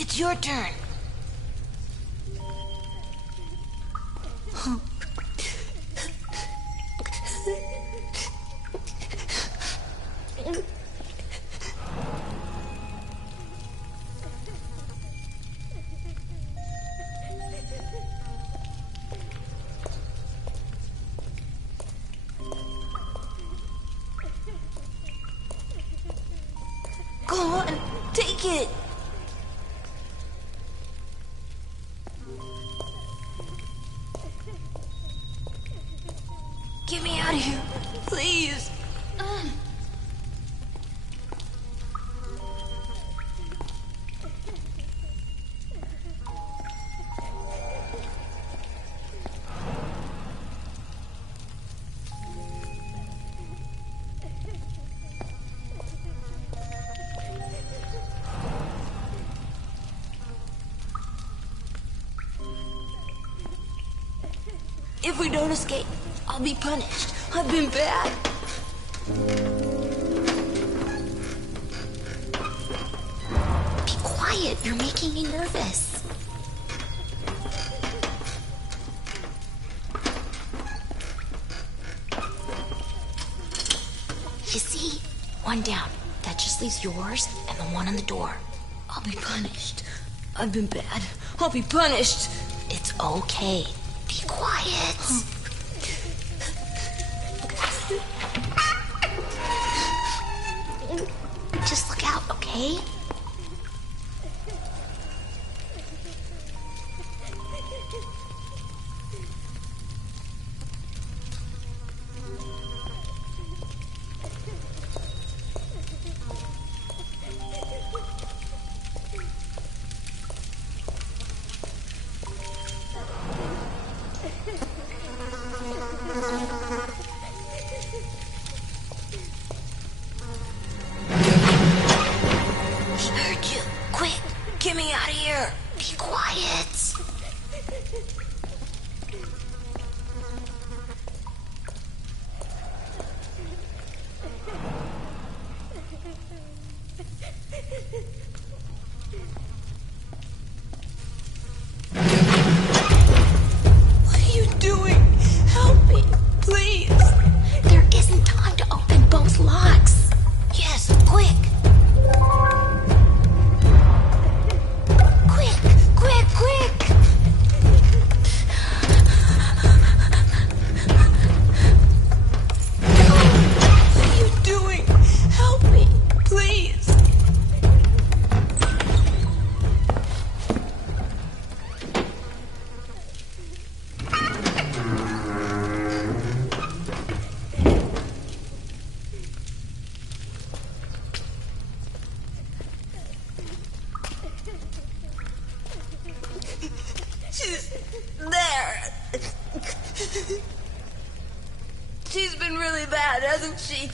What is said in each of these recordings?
It's your turn. Go on, take it. Get me out of here, please. If we don't escape, I'll be punished. I've been bad. Be quiet. You're making me nervous. You see? One down. That just leaves yours and the one on the door. I'll be punished. I've been bad. I'll be punished. It's okay. Be quiet. Just look out, okay? Get me out of here. Be quiet. What are you doing? Help me, please. There isn't time to open both locks. Yes, quick. Quick! What are you doing? Help me, please. She's there. She's been really bad, hasn't she?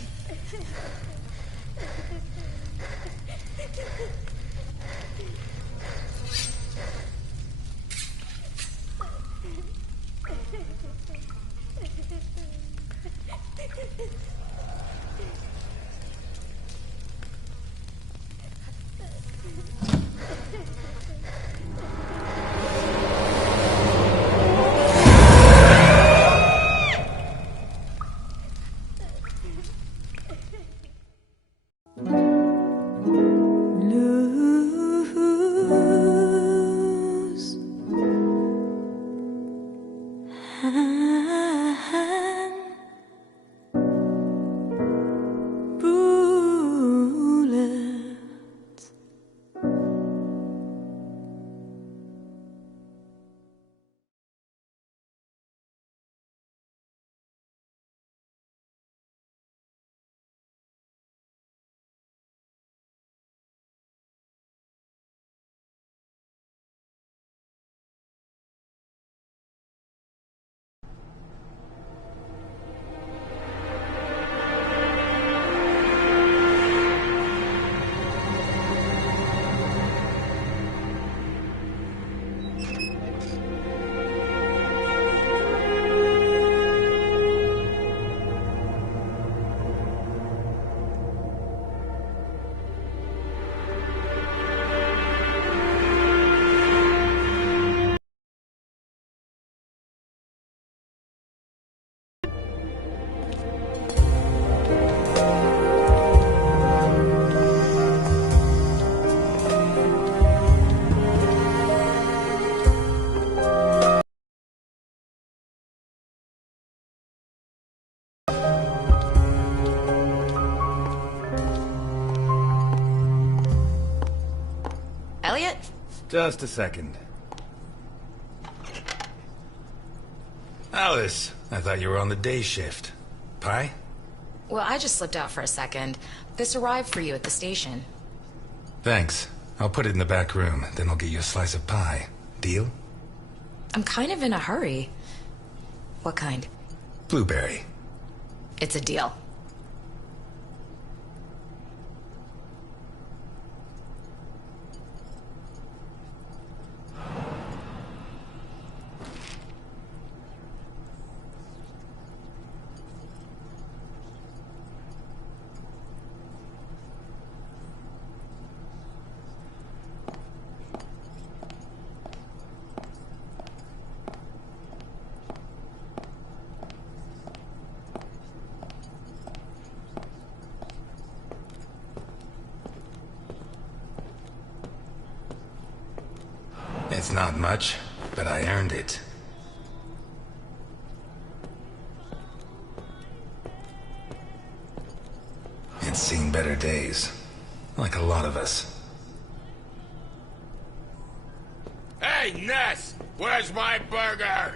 Elliot? Just a second. Alice, I thought you were on the day shift. Pie? Well, I just slipped out for a second. This arrived for you at the station. Thanks. I'll put it in the back room, then I'll get you a slice of pie. Deal? I'm kind of in a hurry. What kind? Blueberry. It's a deal. It's not much, but I earned it. It's seen better days. Like a lot of us. Hey, Ness! Where's my burger?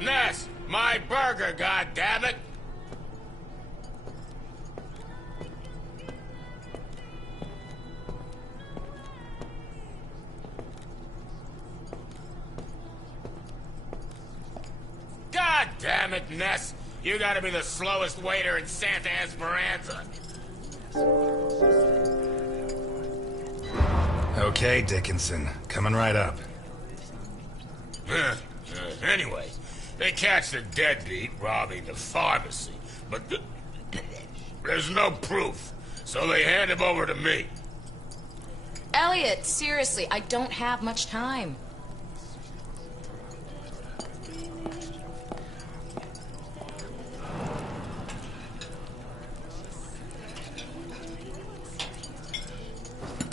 Ness! My burger, goddammit! God damn it, Ness! You gotta be the slowest waiter in Santa Esperanza. Okay, Dickinson. Coming right up. Anyway, they catch the deadbeat robbing the pharmacy, but there's no proof, so they hand him over to me. Elliot, seriously, I don't have much time.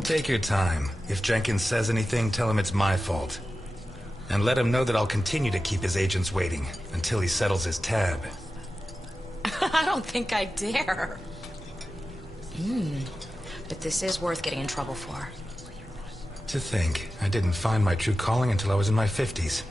Take your time. If Jenkins says anything, tell him it's my fault. And let him know that I'll continue to keep his agents waiting until he settles his tab. I don't think I dare. But this is worth getting in trouble for. To think, I didn't find my true calling until I was in my 50s.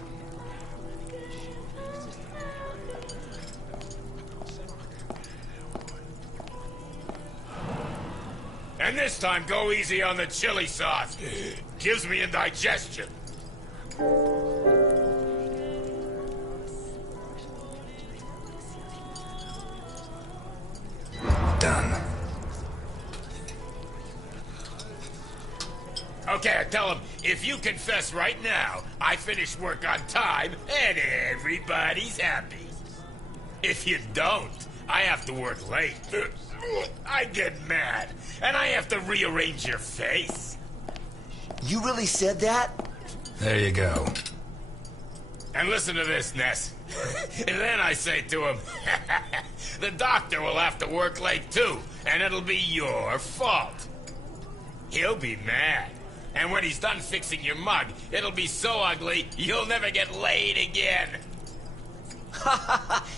And this time, go easy on the chili sauce. Gives me indigestion. Done. Okay, I tell him, if you confess right now, I finish work on time, and everybody's happy. If you don't, I have to work late. I get mad, and I have to rearrange your face. You really said that? There you go. And listen to this, Ness. And then I say to him, the doctor will have to work late too, and it'll be your fault. He'll be mad. And when he's done fixing your mug, it'll be so ugly, you'll never get laid again.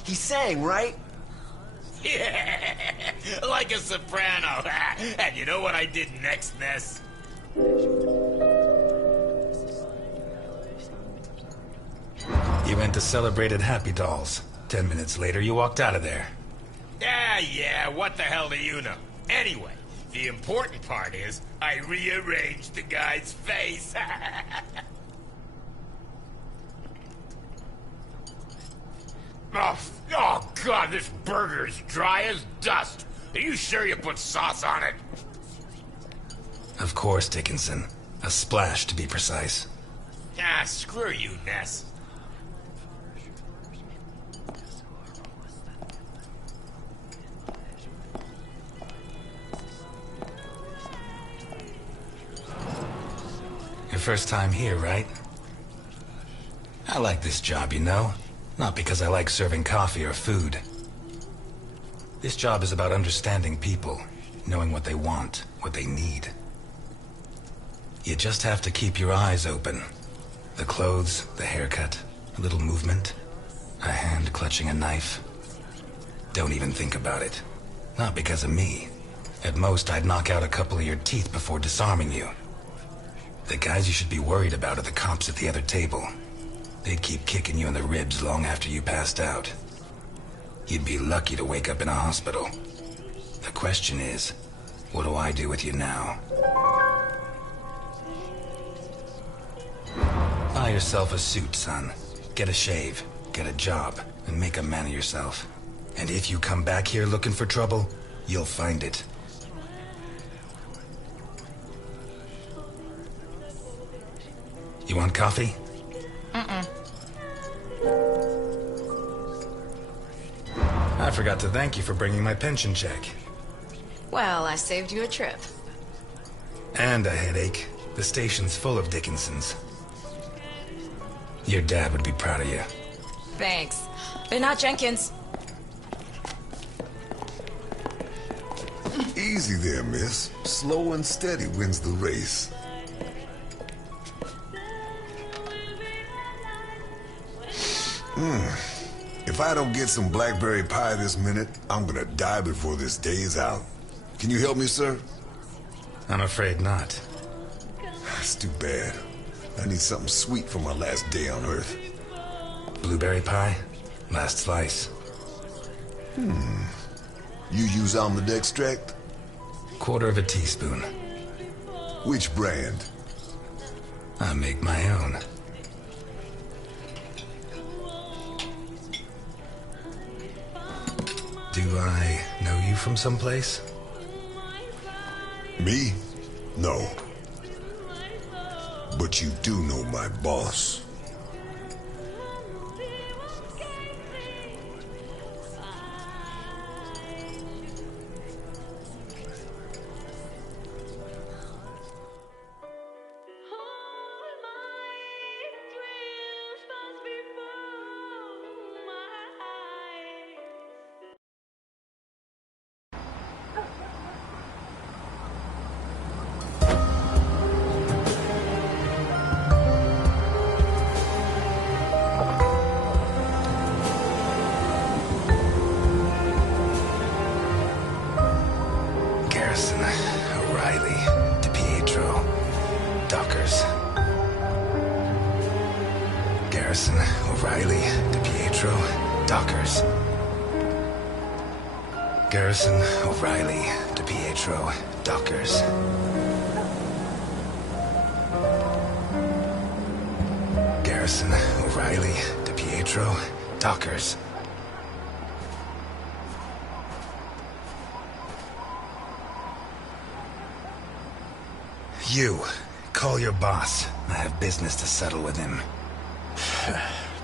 He sang, right? Yeah, like a soprano. And you know what I did next, Ness? You went to celebrated Happy Dolls. 10 minutes later, you walked out of there. Yeah, what the hell do you know? Anyway, the important part is, I rearranged the guy's face. Oh, God, this burger's dry as dust. Are you sure you put sauce on it? Of course, Dickinson. A splash, to be precise. Ah, screw you, Ness. Your first time here, right? I like this job, you know? Not because I like serving coffee or food. This job is about understanding people, knowing what they want, what they need. You just have to keep your eyes open. The clothes, the haircut, a little movement, a hand clutching a knife. Don't even think about it. Not because of me. At most, I'd knock out a couple of your teeth before disarming you. The guys you should be worried about are the cops at the other table. They'd keep kicking you in the ribs long after you passed out. You'd be lucky to wake up in a hospital. The question is, what do I do with you now? Buy yourself a suit, son. Get a shave, get a job, and make a man of yourself. And if you come back here looking for trouble, you'll find it. You want coffee? I forgot to thank you for bringing my pension check. Well, I saved you a trip. And a headache. The station's full of Dickinsons. Your dad would be proud of you. Thanks. But not Jenkins. Easy there, miss. Slow and steady wins the race. If I don't get some blackberry pie this minute, I'm gonna die before this day is out. Can you help me, sir? I'm afraid not. That's too bad. I need something sweet for my last day on Earth. Blueberry pie? Last slice. You use almond extract? Quarter of a teaspoon. Which brand? I make my own. Do I know you from someplace? Me? No. But you do know my boss. O'Reilly, DiPietro, Dockers. Garrison, O'Reilly, DiPietro, Dockers. Garrison, O'Reilly, DiPietro, Dockers. You, call your boss. I have business to settle with him.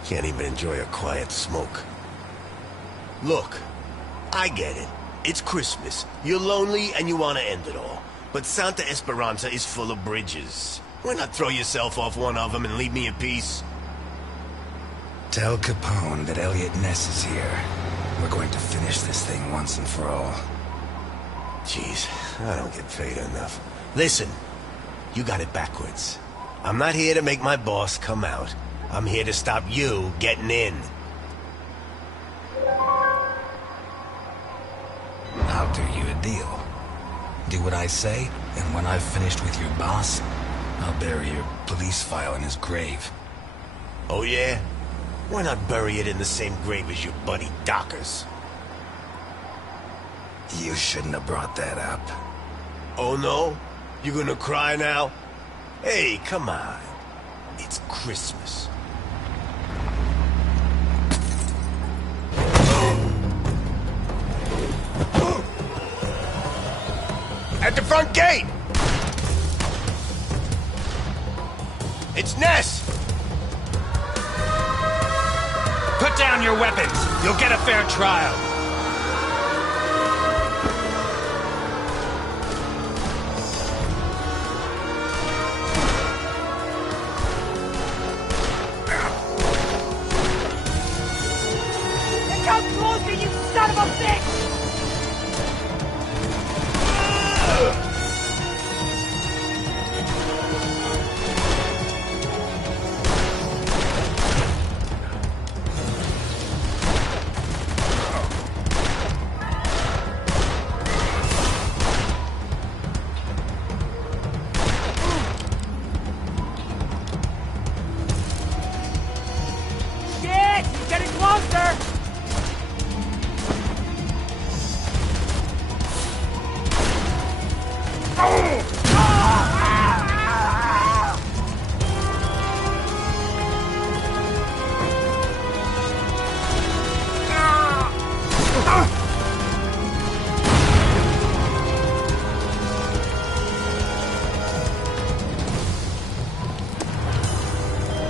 Can't even enjoy a quiet smoke. Look, I get it. It's Christmas. You're lonely and you want to end it all. But Santa Esperanza is full of bridges. Why not throw yourself off one of them and leave me in peace? Tell Capone that Elliot Ness is here. We're going to finish this thing once and for all. Jeez, I don't get paid enough. Listen, you got it backwards. I'm not here to make my boss come out. I'm here to stop you getting in. I'll do you a deal. Do what I say, and when I've finished with your boss, I'll bury your police file in his grave. Oh yeah? Why not bury it in the same grave as your buddy Dockers? You shouldn't have brought that up. Oh no? You gonna cry now? Hey, come on. It's Christmas. At the front gate! It's Ness! Put down your weapons! You'll get a fair trial! getting closer!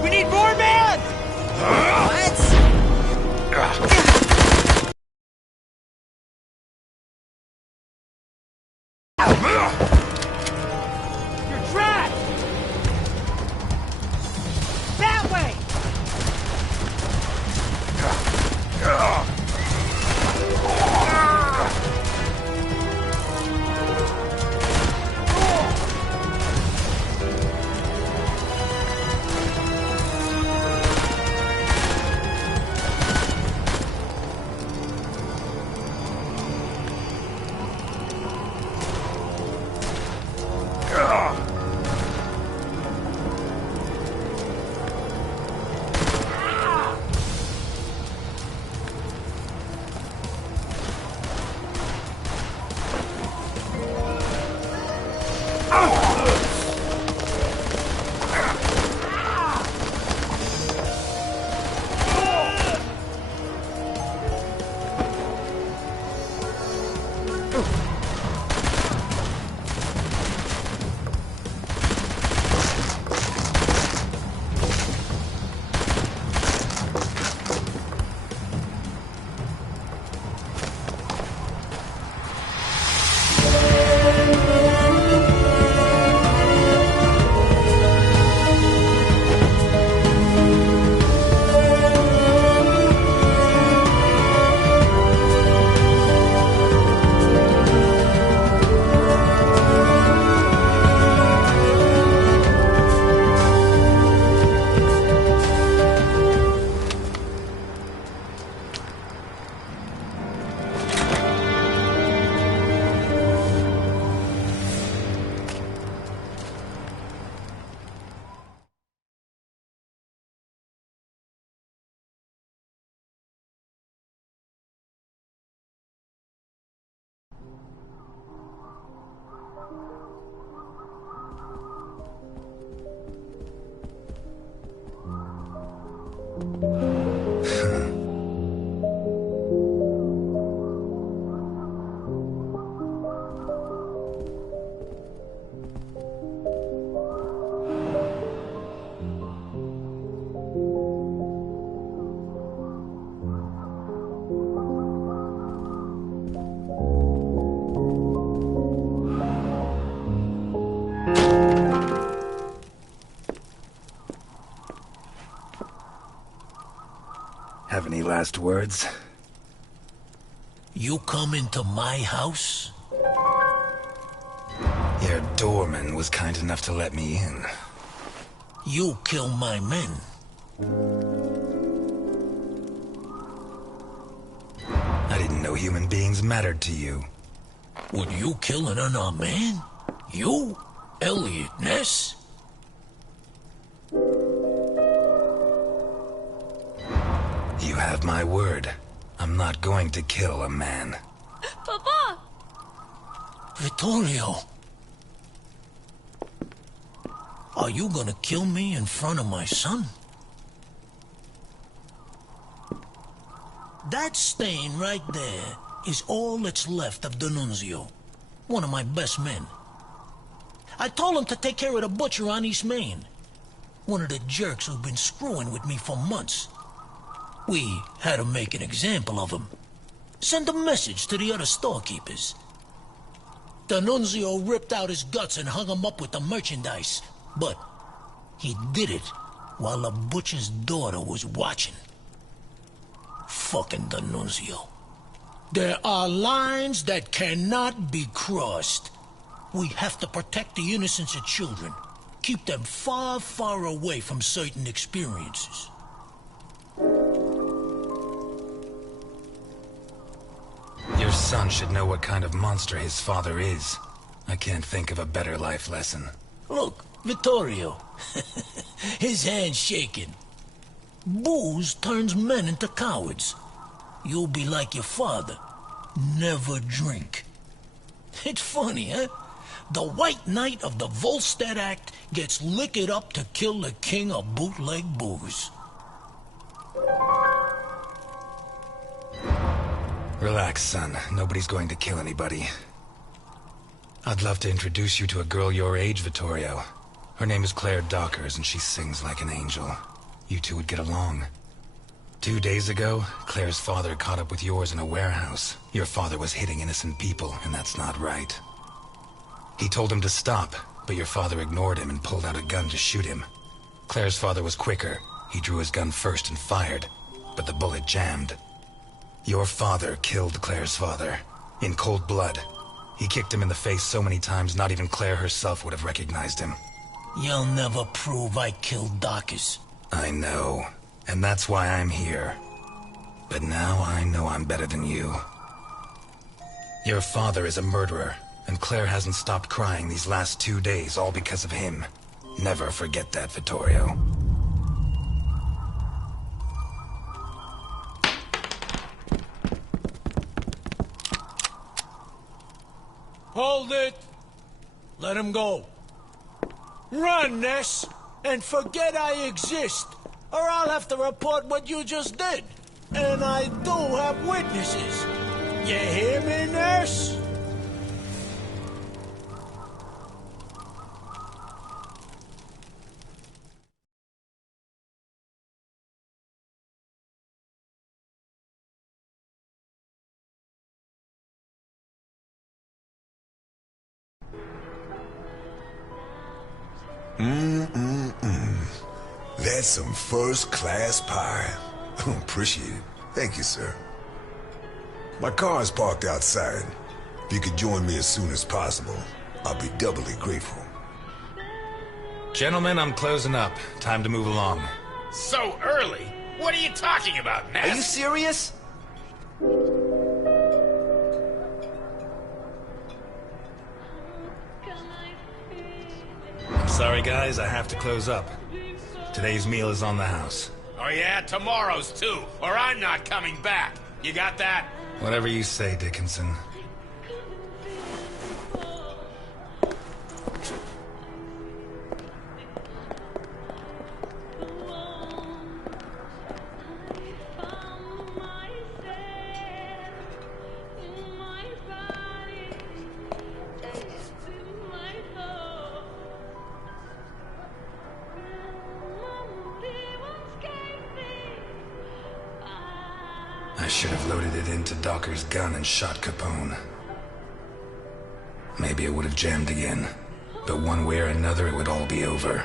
We need more men! You're trapped! That way! Have any last words? You come into my house? Your doorman was kind enough to let me in. You kill my men. I didn't know human beings mattered to you. Would you kill an unarmed man? You? Elliot Ness? You have my word. I'm not going to kill a man. Papa! Vittorio! Are you gonna kill me in front of my son? That stain right there is all that's left of D'Annunzio, one of my best men. I told him to take care of the butcher on East Main, one of the jerks who've been screwing with me for months. We had to make an example of him. Send a message to the other storekeepers. D'Annunzio ripped out his guts and hung him up with the merchandise. But he did it while the butcher's daughter was watching. Fucking D'Annunzio. There are lines that cannot be crossed. We have to protect the innocence of children. Keep them far, far away from certain experiences. Your son should know what kind of monster his father is. I can't think of a better life lesson. Look, Vittorio. His hand's shaking. Booze turns men into cowards. You'll be like your father. Never drink. It's funny, huh? The White Knight of the Volstead Act gets liquored up to kill the king of bootleg booze. Relax, son. Nobody's going to kill anybody. I'd love to introduce you to a girl your age, Vittorio. Her name is Claire Dockers, and she sings like an angel. You two would get along. 2 days ago, Claire's father caught up with yours in a warehouse. Your father was hitting innocent people, and that's not right. He told him to stop, but your father ignored him and pulled out a gun to shoot him. Claire's father was quicker. He drew his gun first and fired, but the bullet jammed. Your father killed Claire's father, in cold blood. He kicked him in the face so many times not even Claire herself would have recognized him. You'll never prove I killed Dockers. I know, and that's why I'm here. But now I know I'm better than you. Your father is a murderer, and Claire hasn't stopped crying these last 2 days, all because of him. Never forget that, Vittorio. Hold it! Let him go. Run, Ness, and forget I exist, or I'll have to report what you just did. And I do have witnesses. You hear me, Ness? That's some first-class pie. Appreciate it. Thank you, sir. My car's parked outside. If you could join me as soon as possible, I'll be doubly grateful. Gentlemen, I'm closing up. Time to move along. So early? What are you talking about, Ness? Are you serious? Sorry, guys, I have to close up. Today's meal is on the house. Oh yeah, tomorrow's too, or I'm not coming back. You got that? Whatever you say, Dickinson. I should have loaded it into Docker's gun and shot Capone. Maybe it would have jammed again, but one way or another it would all be over.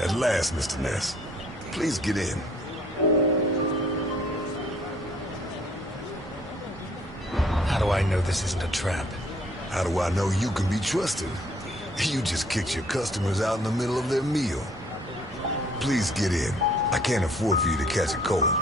At last, Mr. Ness. Please get in. How do I know this isn't a trap? How do I know you can be trusted? You just kicked your customers out in the middle of their meal. Please get in. I can't afford for you to catch a cold.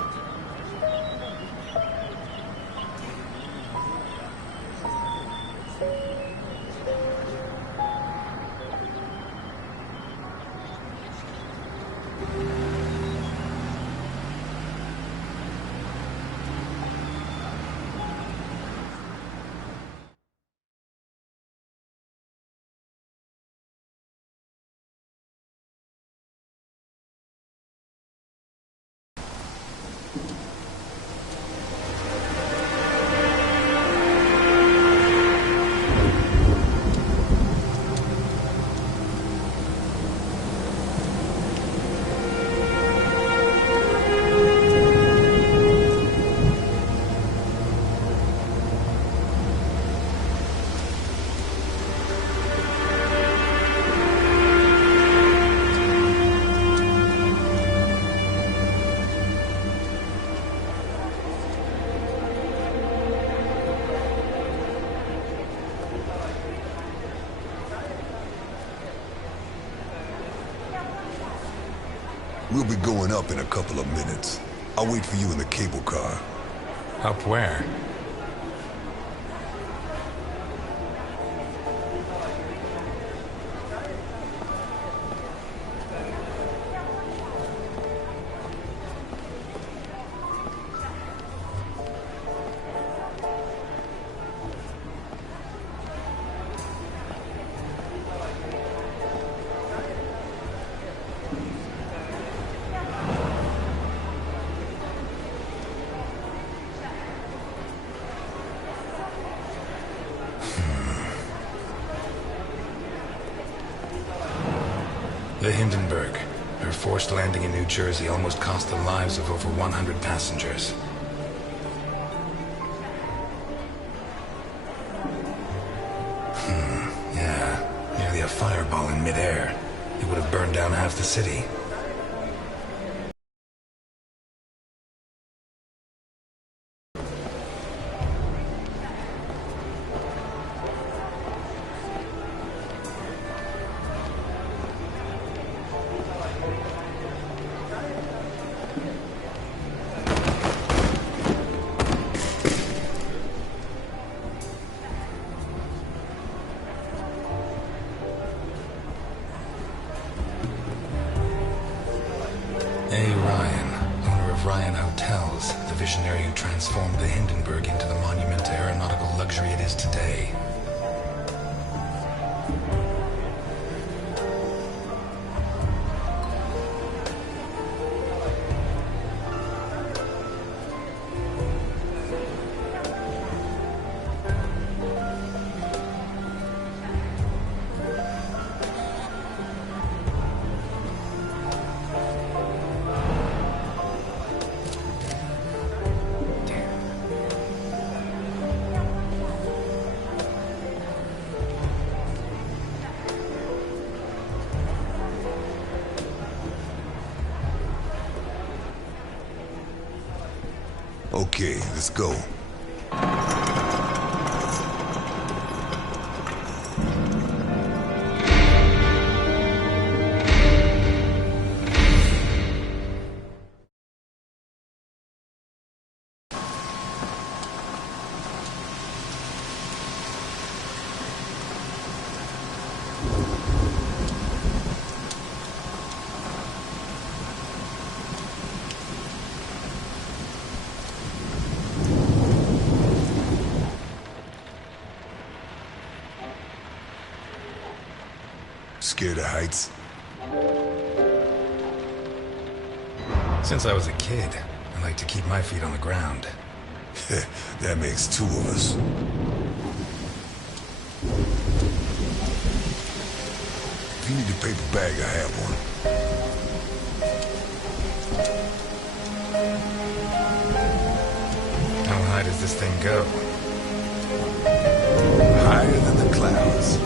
We'll be going up in a couple of minutes. I'll wait for you in the cable car. Up where? The Hindenburg. Her forced landing in New Jersey almost cost the lives of over 100 passengers. Yeah, nearly a fireball in midair. It would have burned down half the city. A. Ryan, owner of Ryan Hotels, the visionary who transformed the Hindenburg into the monument to aeronautical luxury it is today. Okay, let's go. Scared of heights? Since I was a kid, I like to keep my feet on the ground. That makes two of us. If you need a paper bag, I have one. How high does this thing go? Higher than the clouds.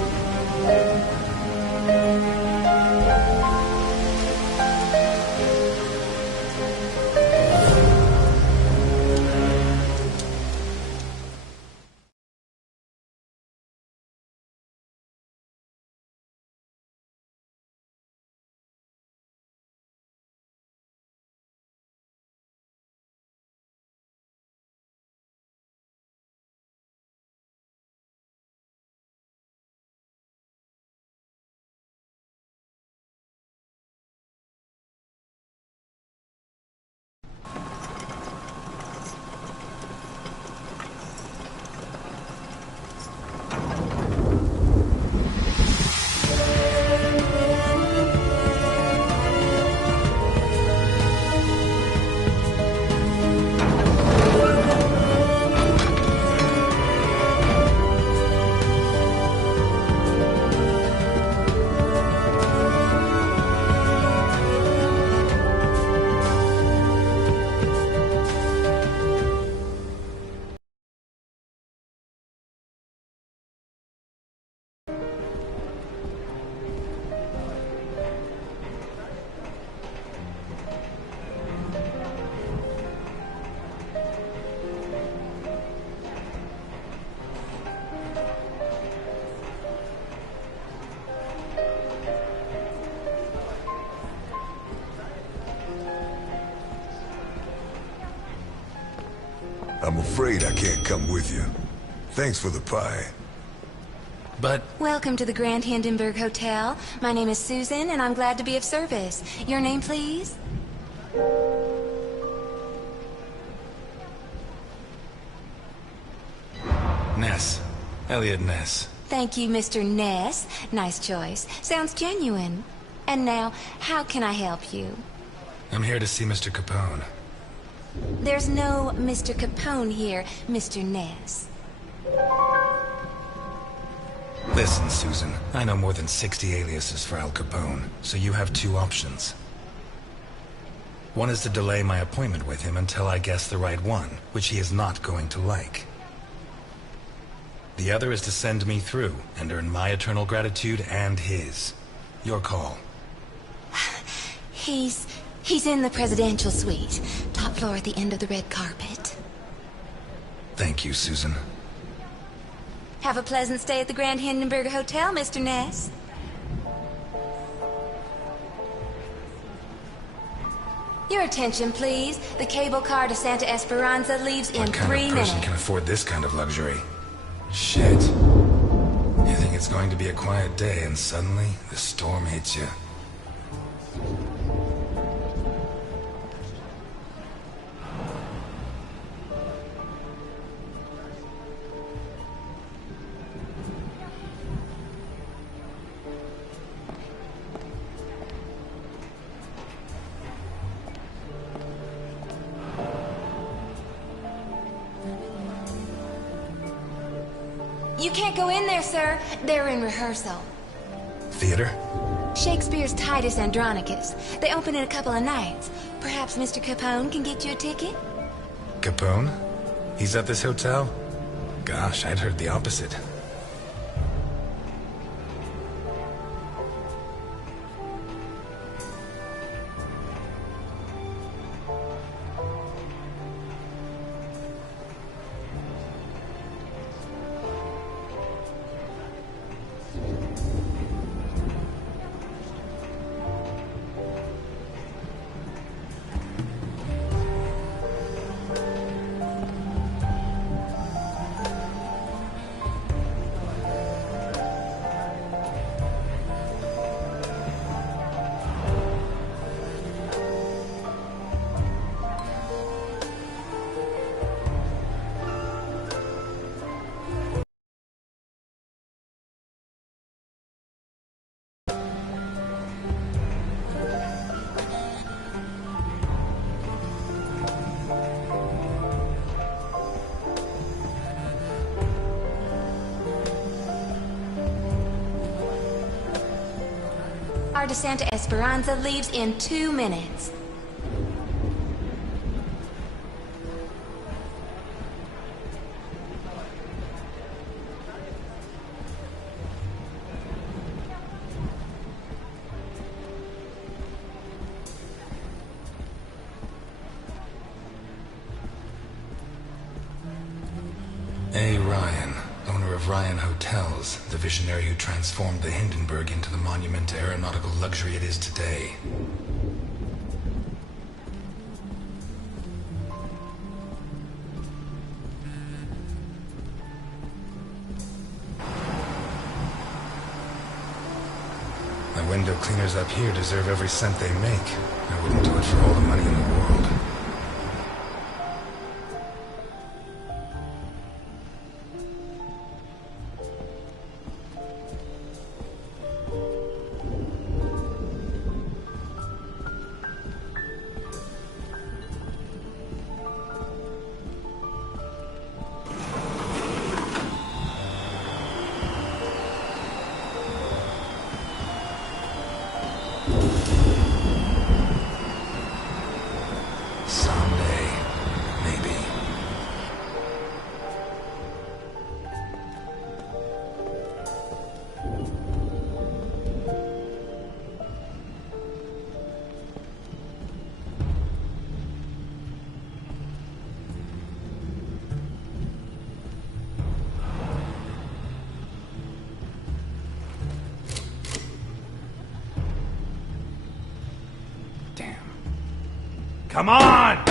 I'm afraid I can't come with you. Thanks for the pie. But Welcome to the Grand Hindenburg Hotel. My name is Susan, and I'm glad to be of service. Your name, please? Ness. Elliot Ness. Thank you, Mr. Ness. Nice choice. Sounds genuine. And now, how can I help you? I'm here to see Mr. Capone. There's no Mr. Capone here, Mr. Ness. Listen, Susan. I know more than 60 aliases for Al Capone, so you have two options. One is to delay my appointment with him until I guess the right one, which he is not going to like. The other is to send me through and earn my eternal gratitude and his. Your call. He's in the presidential suite. Top floor at the end of the red carpet. Thank you, Susan. Have a pleasant stay at the Grand Hindenburg Hotel, Mr. Ness. Your attention, please. The cable car to Santa Esperanza leaves in 3 minutes. What kind of person can afford this kind of luxury? Shit. You think it's going to be a quiet day, and suddenly, the storm hits you. You can't go in there, sir. They're in rehearsal. Theater? Shakespeare's Titus Andronicus. They open in a couple of nights. Perhaps Mr. Capone can get you a ticket? Capone? He's at this hotel? Gosh, I'd heard the opposite. Car to Santa Esperanza leaves in 2 minutes. A. Ryan, owner of Ryan Hotels, the visionary who transformed the Hindenburg into the monument to aeronautical luxury it is today. The window cleaners up here deserve every cent they make. I wouldn't do it for all the money in the world. Someday, maybe. Come on!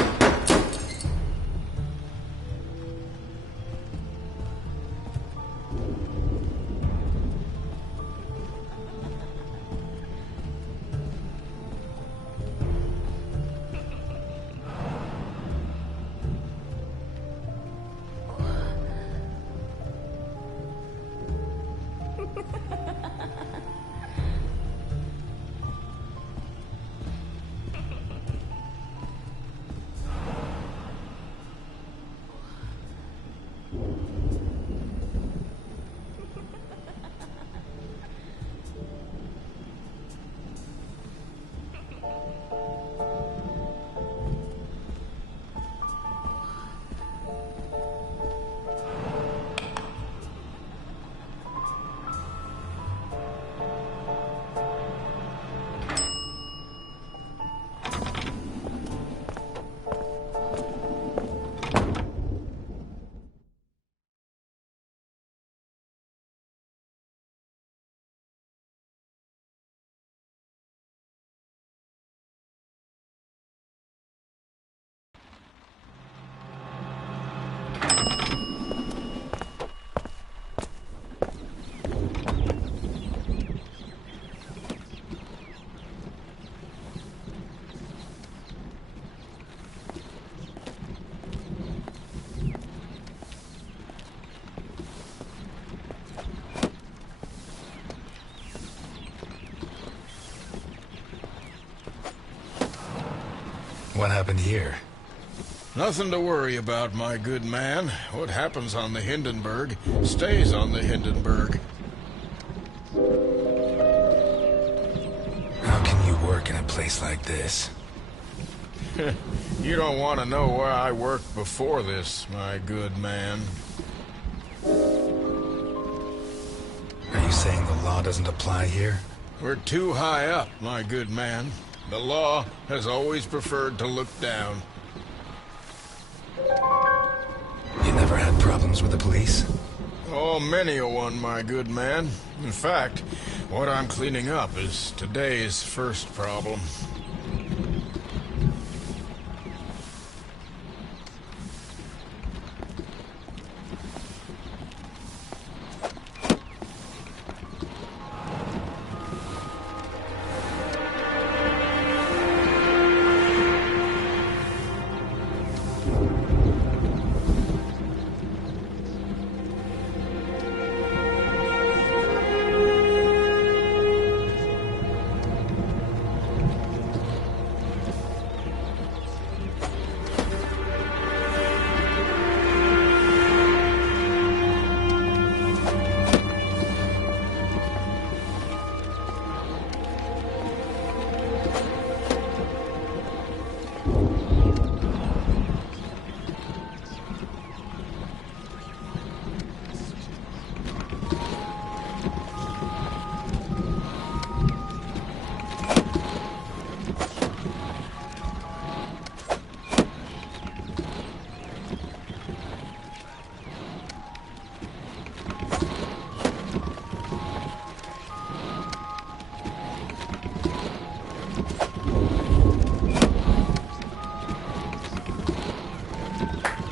What happened here? Nothing to worry about, my good man. What happens on the Hindenburg stays on the Hindenburg. How can you work in a place like this? You don't want to know where I worked before this, my good man. Are you saying the law doesn't apply here? We're too high up, my good man. The law has always preferred to look down. You never had problems with the police? Oh, many a one, my good man. In fact, what I'm cleaning up is today's first problem.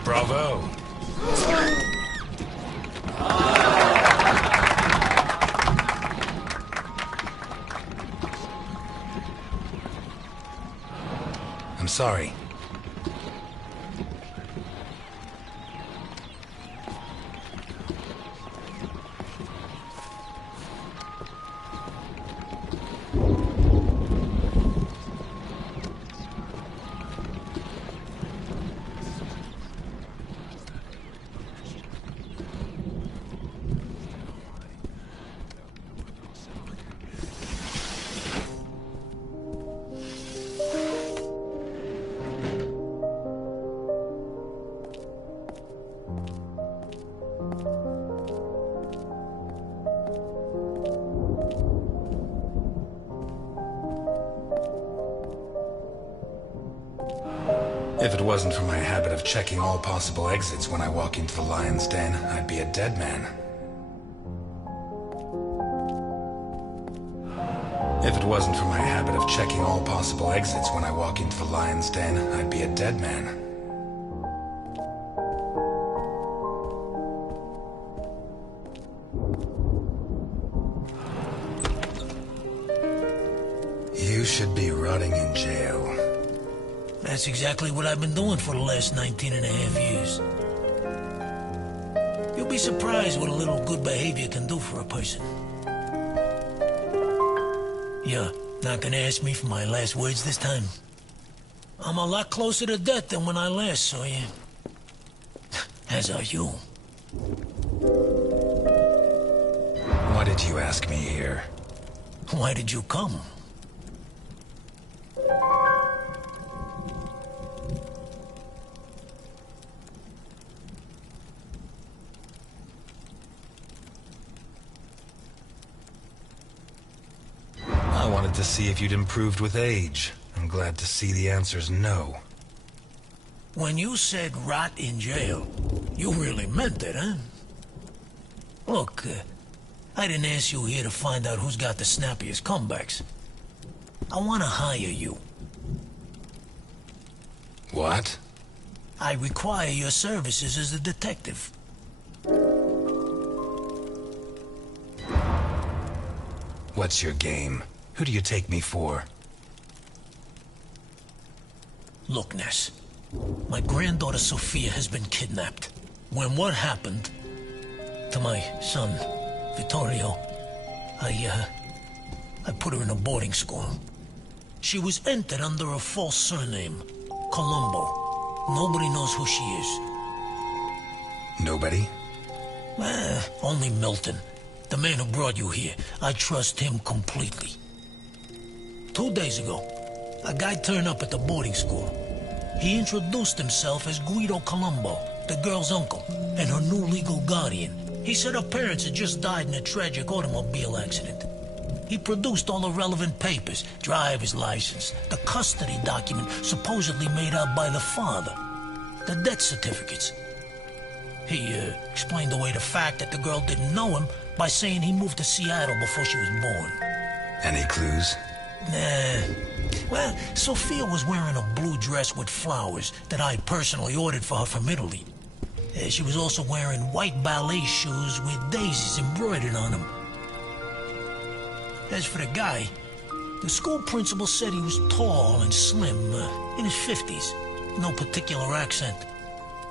Bravo. I'm sorry. If it wasn't for my habit of checking all possible exits when I walk into the lion's den, I'd be a dead man. If it wasn't for my habit of checking all possible exits when I walk into the lion's den, I'd be a dead man. You should be rotting in jail. That's exactly what I've been doing for the last 19 and a half years. You'll be surprised what a little good behavior can do for a person. You're not gonna ask me for my last words this time? I'm a lot closer to death than when I last saw you. As are you. Why did you ask me here? Why did you come? I wanted to see if you'd improved with age. I'm glad to see the answer's no. When you said rot in jail, you really meant it, huh? Look, I didn't ask you here to find out who's got the snappiest comebacks. I want to hire you. What? I require your services as a detective. What's your game? Who do you take me for? Look, Ness. My granddaughter Sophia has been kidnapped. When what happened to my son, Vittorio, I put her in a boarding school. She was entered under a false surname. Colombo. Nobody knows who she is. Nobody? Only Milton. The man who brought you here. I trust him completely. 2 days ago, a guy turned up at the boarding school. He introduced himself as Guido Colombo, the girl's uncle, and her new legal guardian. He said her parents had just died in a tragic automobile accident. He produced all the relevant papers, driver's license, the custody document supposedly made out by the father, the death certificates. He explained away the fact that the girl didn't know him by saying he moved to Seattle before she was born. Any clues? Nah. Well, Sophia was wearing a blue dress with flowers that I personally ordered for her from Italy. She was also wearing white ballet shoes with daisies embroidered on them. As for the guy, the school principal said he was tall and slim, in his 50s. No particular accent.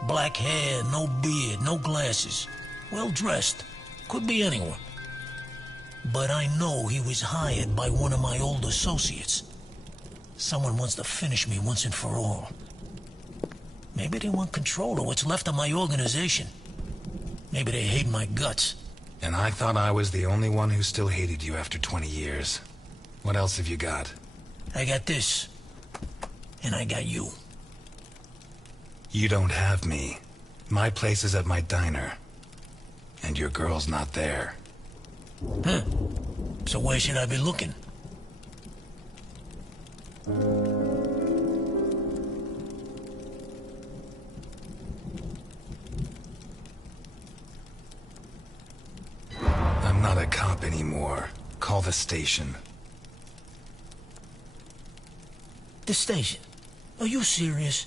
Black hair, no beard, no glasses. Well dressed. Could be anyone. But I know he was hired by one of my old associates. Someone wants to finish me once and for all. Maybe they want control of what's left of my organization. Maybe they hate my guts. And I thought I was the only one who still hated you after 20 years. What else have you got? I got this. And I got you. You don't have me. My place is at my diner. And your girl's not there. Huh. So where should I be looking? I'm not a cop anymore. Call the station. The station? Are you serious?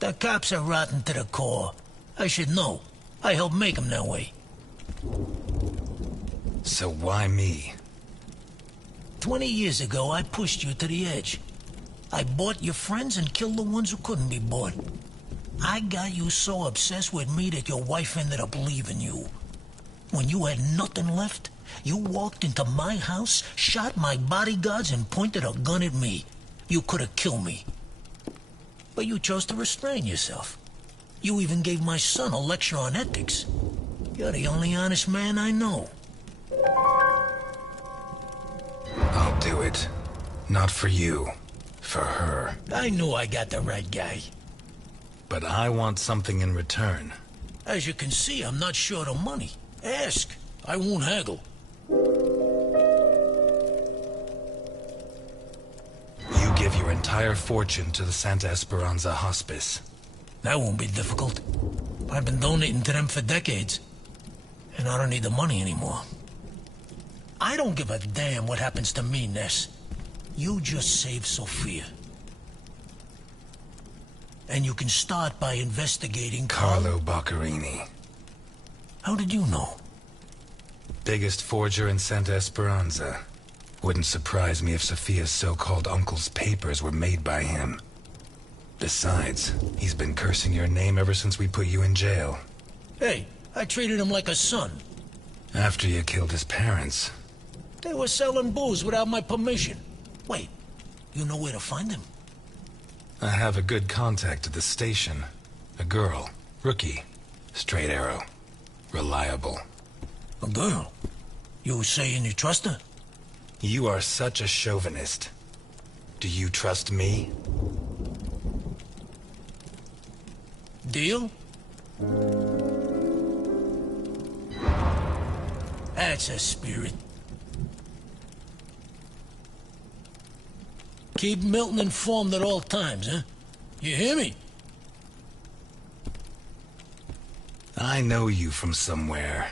The cops are rotten to the core. I should know. I helped make them that way. So why me? 20 years ago, I pushed you to the edge. I bought your friends and killed the ones who couldn't be bought. I got you so obsessed with me that your wife ended up leaving you. When you had nothing left, you walked into my house, shot my bodyguards, and pointed a gun at me. You could have killed me. But you chose to restrain yourself. You even gave my son a lecture on ethics. You're the only honest man I know. I'll do it. Not for you. For her. I knew I got the right guy. But I want something in return. As you can see, I'm not short of money. Ask. I won't haggle. You give your entire fortune to the Santa Esperanza Hospice. That won't be difficult. I've been donating to them for decades. And I don't need the money anymore. I don't give a damn what happens to me, Ness. You just save Sophia. And you can start by investigating Carlo Boccarini. How did you know? Biggest forger in Santa Esperanza. Wouldn't surprise me if Sophia's so-called uncle's papers were made by him. Besides, he's been cursing your name ever since we put you in jail. Hey, I treated him like a son. After you killed his parents. They were selling booze without my permission. Wait, you know where to find them? I have a good contact at the station. A girl. Rookie. Straight arrow. Reliable. A girl? You saying you trust her? You are such a chauvinist. Do you trust me? Deal? That's a spirit. Keep Milton informed at all times, huh? You hear me? I know you from somewhere.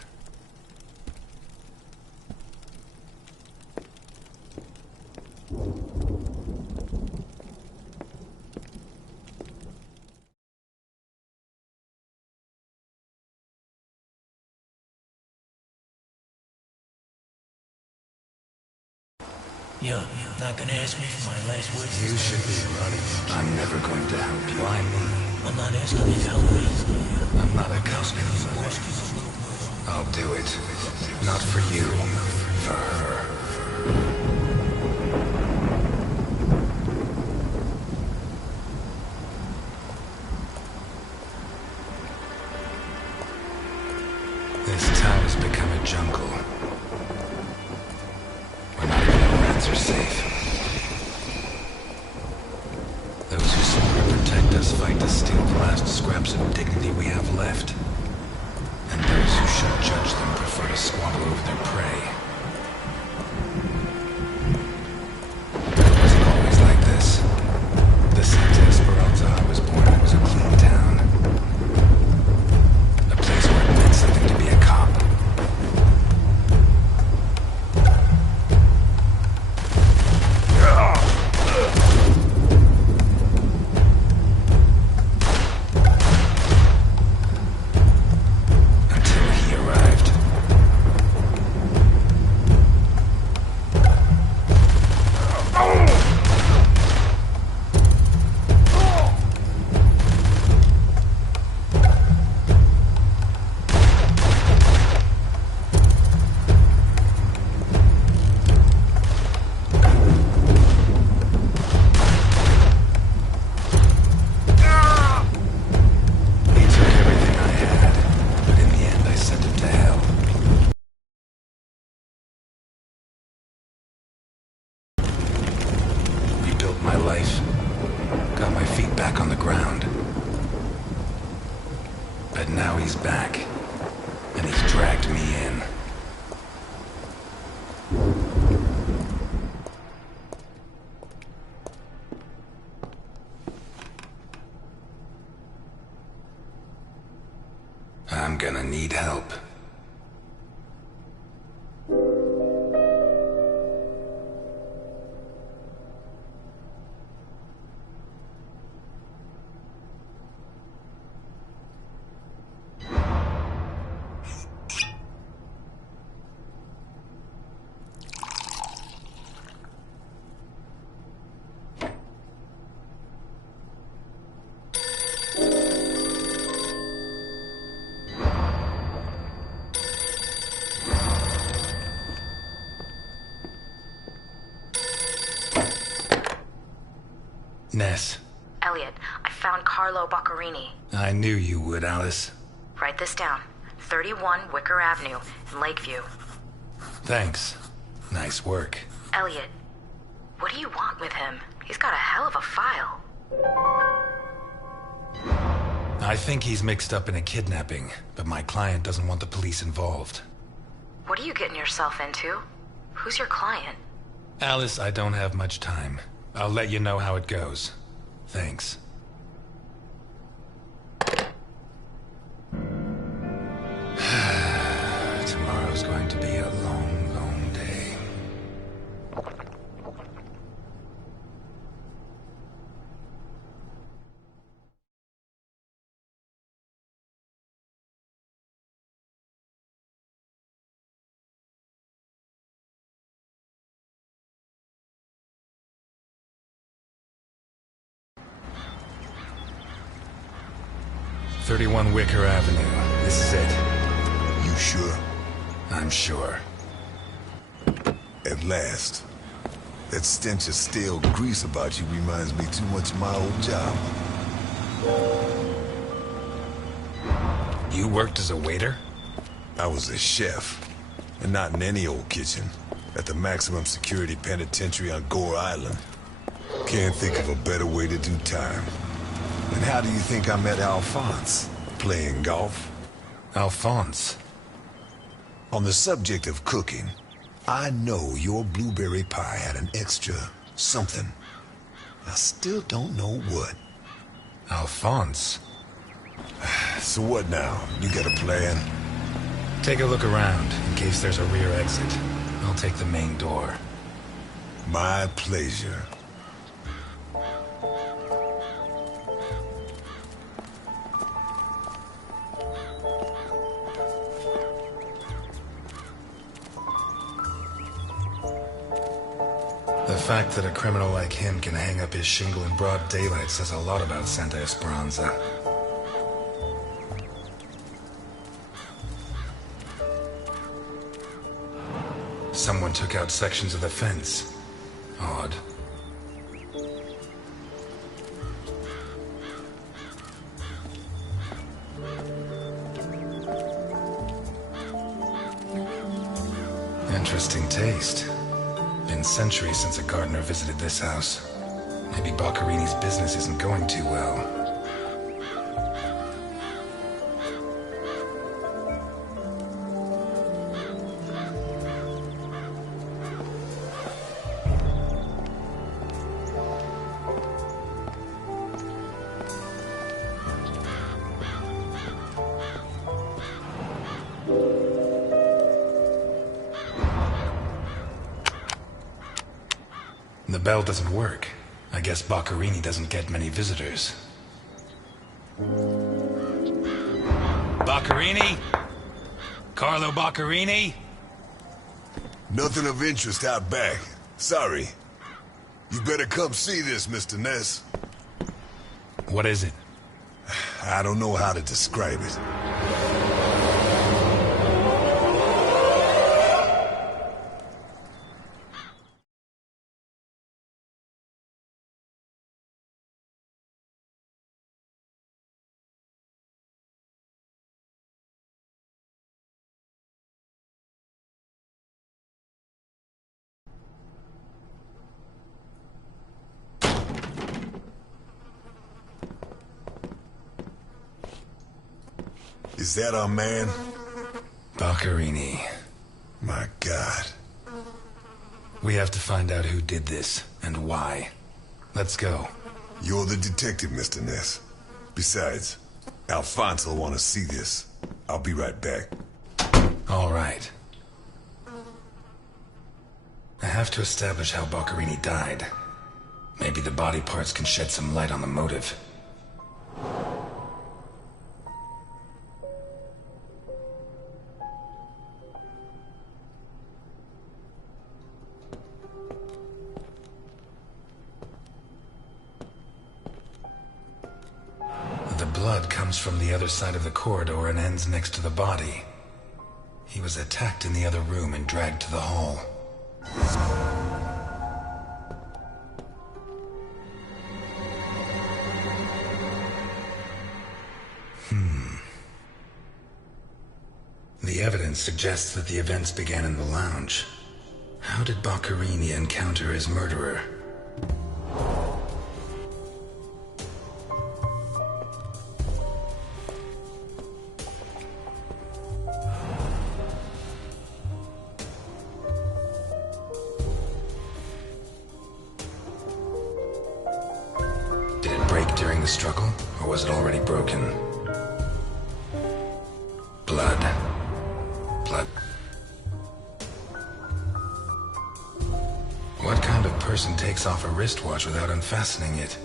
You're not gonna ask me for my last words? You should be running. I'm never going to help you. Why me? I'm not asking you to help me. I'm not a cop anymore. I'll do it. Not for you. For her. This town has become a jungle. Where not even the rats are safe. Those who swore to protect us fight to steal the last scraps of dignity we have left. And those who should judge them prefer to squabble over their prey. But it wasn't always like this. The Santa Esperanza I was born in was a clean town. A place where it meant something to be a cop. Until he arrived. He took everything I had, but in the end I sent him to hell. Rebuilt my life, got my feet back on the ground. But now he's back, and he's dragged me in. I'm gonna need help. Ness, Elliot, I found Carlo Boccarini. I knew you would, Alice. Write this down. 31 Wicker Avenue in Lakeview. Thanks. Nice work. Elliot, what do you want with him? He's got a hell of a file. I think he's mixed up in a kidnapping, but my client doesn't want the police involved. What are you getting yourself into? Who's your client? Alice, I don't have much time. I'll let you know how it goes. Thanks. Tomorrow's going to be a long, long day. "31 Wicker Avenue. This is it." You sure? I'm sure. At last. That stench of stale grease about you reminds me too much of my old job. You worked as a waiter? I was a chef. And not in any old kitchen. At the maximum security penitentiary on Gore Island. Can't think of a better way to do time. And how do you think I met Alphonse? Playing golf? Alphonse? On the subject of cooking, I know your blueberry pie had an extra something. I still don't know what. Alphonse? So what now? You got a plan? Take a look around, in case there's a rear exit. I'll take the main door. My pleasure. The fact that a criminal like him can hang up his shingle in broad daylight says a lot about Santa Esperanza. Someone took out sections of the fence. Odd. Interesting taste. Been centuries since a gardener visited this house. Maybe Boccarini's business isn't going too well. The bell doesn't work. I guess Boccarini doesn't get many visitors. Boccarini? Carlo Boccarini? Nothing of interest out back. Sorry. You better come see this, Mr. Ness. What is it? I don't know how to describe it. Is that our man? Boccarini. My God. We have to find out who did this, and why. Let's go. You're the detective, Mr. Ness. Besides, Alfonso will want to see this. I'll be right back. All right. I have to establish how Boccarini died. Maybe the body parts can shed some light on the motive. The blood comes from the other side of the corridor and ends next to the body. He was attacked in the other room and dragged to the hall. The evidence suggests that the events began in the lounge. How did Boccarini encounter his murderer? Did it break during the struggle, or was it already broken? Blood. Blood. What kind of person takes off a wristwatch without unfastening it?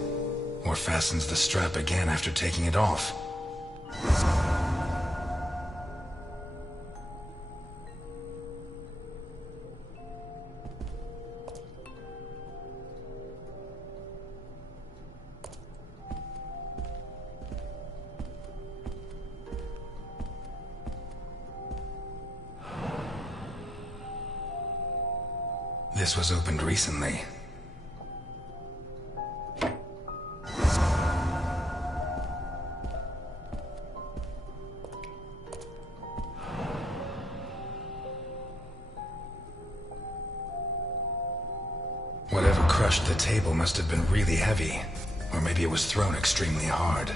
Or fastens the strap again after taking it off? This was opened recently. Whatever crushed the table must have been really heavy, or maybe it was thrown extremely hard.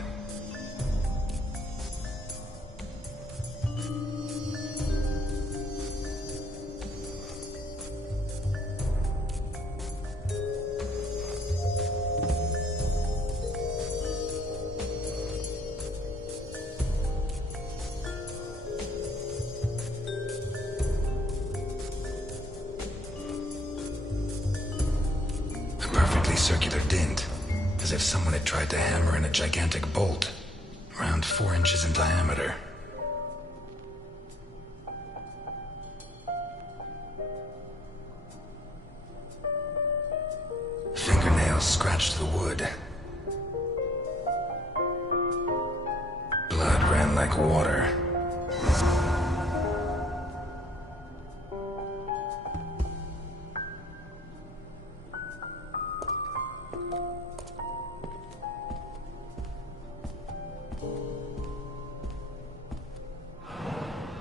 Circular dint, as if someone had tried to hammer in a gigantic bolt, around 4 inches in diameter. Fingernails scratched the wood. Blood ran like water.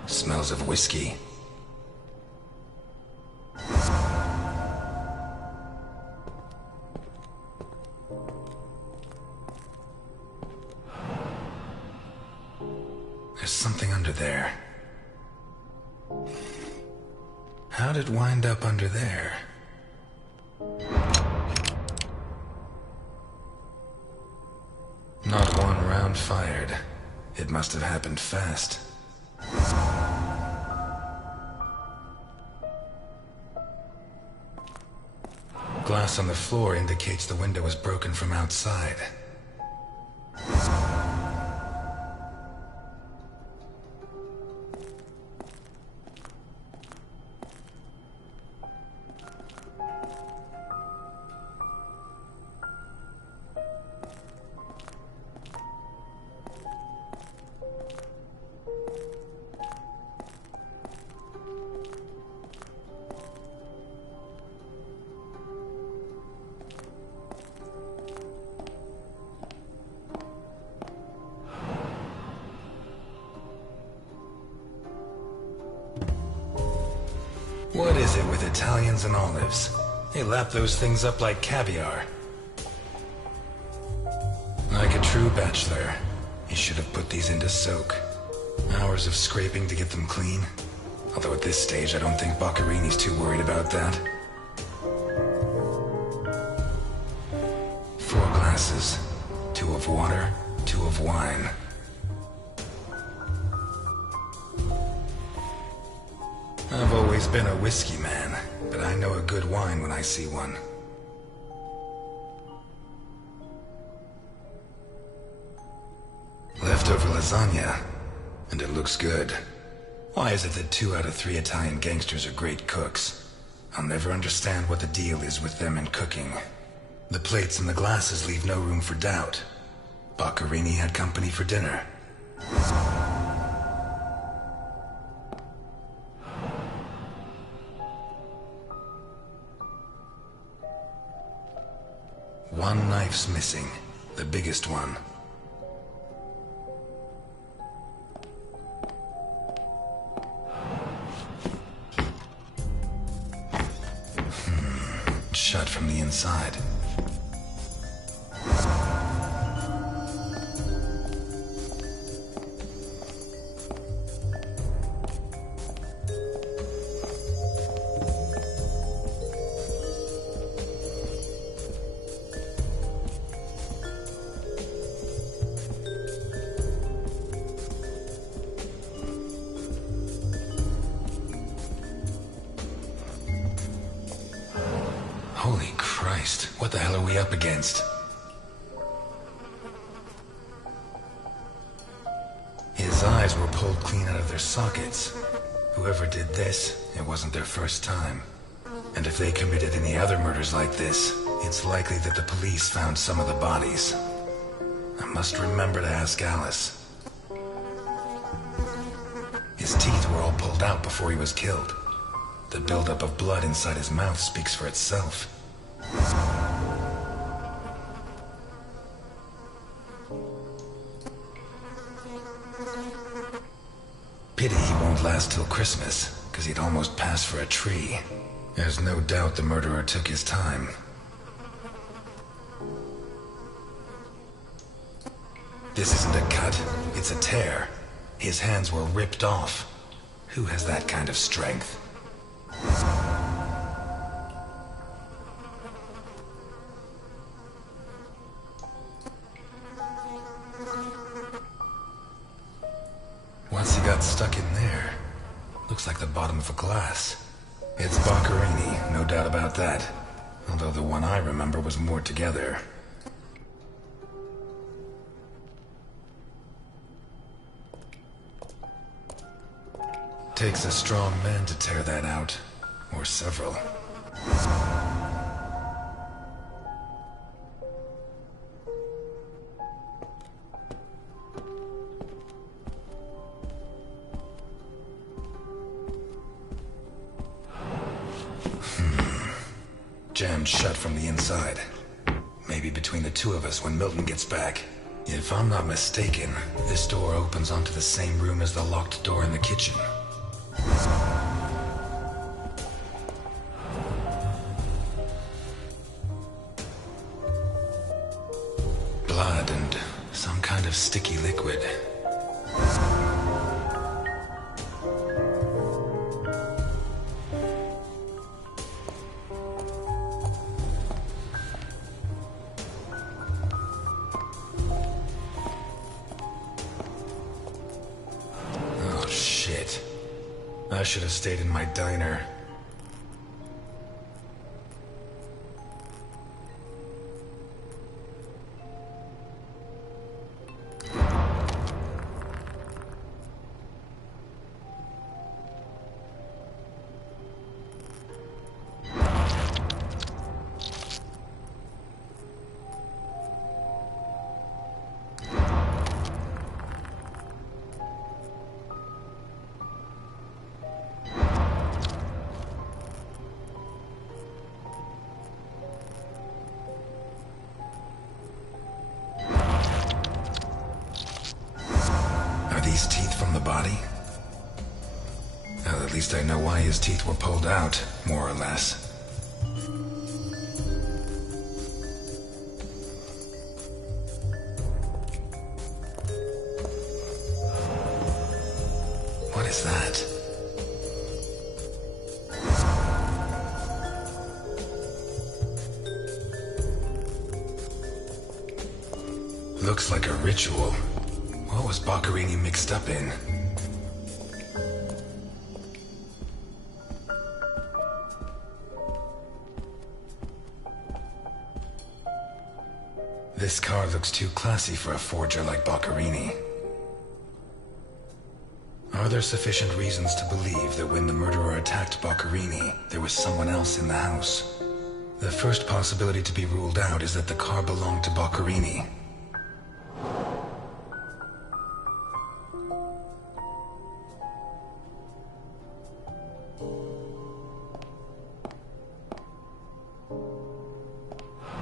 Smells of whiskey. How'd it wind up under there? Not one round fired. It must have happened fast. Glass on the floor indicates the window was broken from outside. What is it with Italians and olives? They lap those things up like caviar. Like a true bachelor, he should have put these into soak. Hours of scraping to get them clean. Although at this stage, I don't think Boccarini's too worried about that. 4 glasses. 2 of water, 2 of wine. I've always been a whiskey man, but I know a good wine when I see one. Leftover lasagna, and it looks good. Why is it that 2 out of 3 Italian gangsters are great cooks? I'll never understand what the deal is with them and cooking. The plates and the glasses leave no room for doubt. Boccarini had company for dinner. One knife's missing, the biggest one. Shut from the inside. Holy Christ, what the hell are we up against? His eyes were pulled clean out of their sockets. Whoever did this, it wasn't their first time. And if they committed any other murders like this, it's likely that the police found some of the bodies. I must remember to ask Alice. His teeth were all pulled out before he was killed. The buildup of blood inside his mouth speaks for itself. Pity he won't last till Christmas, because he'd almost pass for a tree. There's no doubt the murderer took his time. This isn't a cut, it's a tear. His hands were ripped off. Who has that kind of strength? What's he got stuck in there? Looks like the bottom of a glass. It's Boccarini, no doubt about that. Although the one I remember was more together. Takes a strong man to tear that out. Or several. Jammed shut from the inside. Maybe between the two of us when Milton gets back. If I'm not mistaken, this door opens onto the same room as the locked door in the kitchen. Blood and some kind of sticky liquid. I should have stayed in my diner. These teeth from the body? Well, at least I know why his teeth were pulled out, more or less. What is that? Looks like a ritual. What was Boccherini mixed up in? This car looks too classy for a forger like Boccherini. Are there sufficient reasons to believe that when the murderer attacked Boccherini, there was someone else in the house? The first possibility to be ruled out is that the car belonged to Boccherini.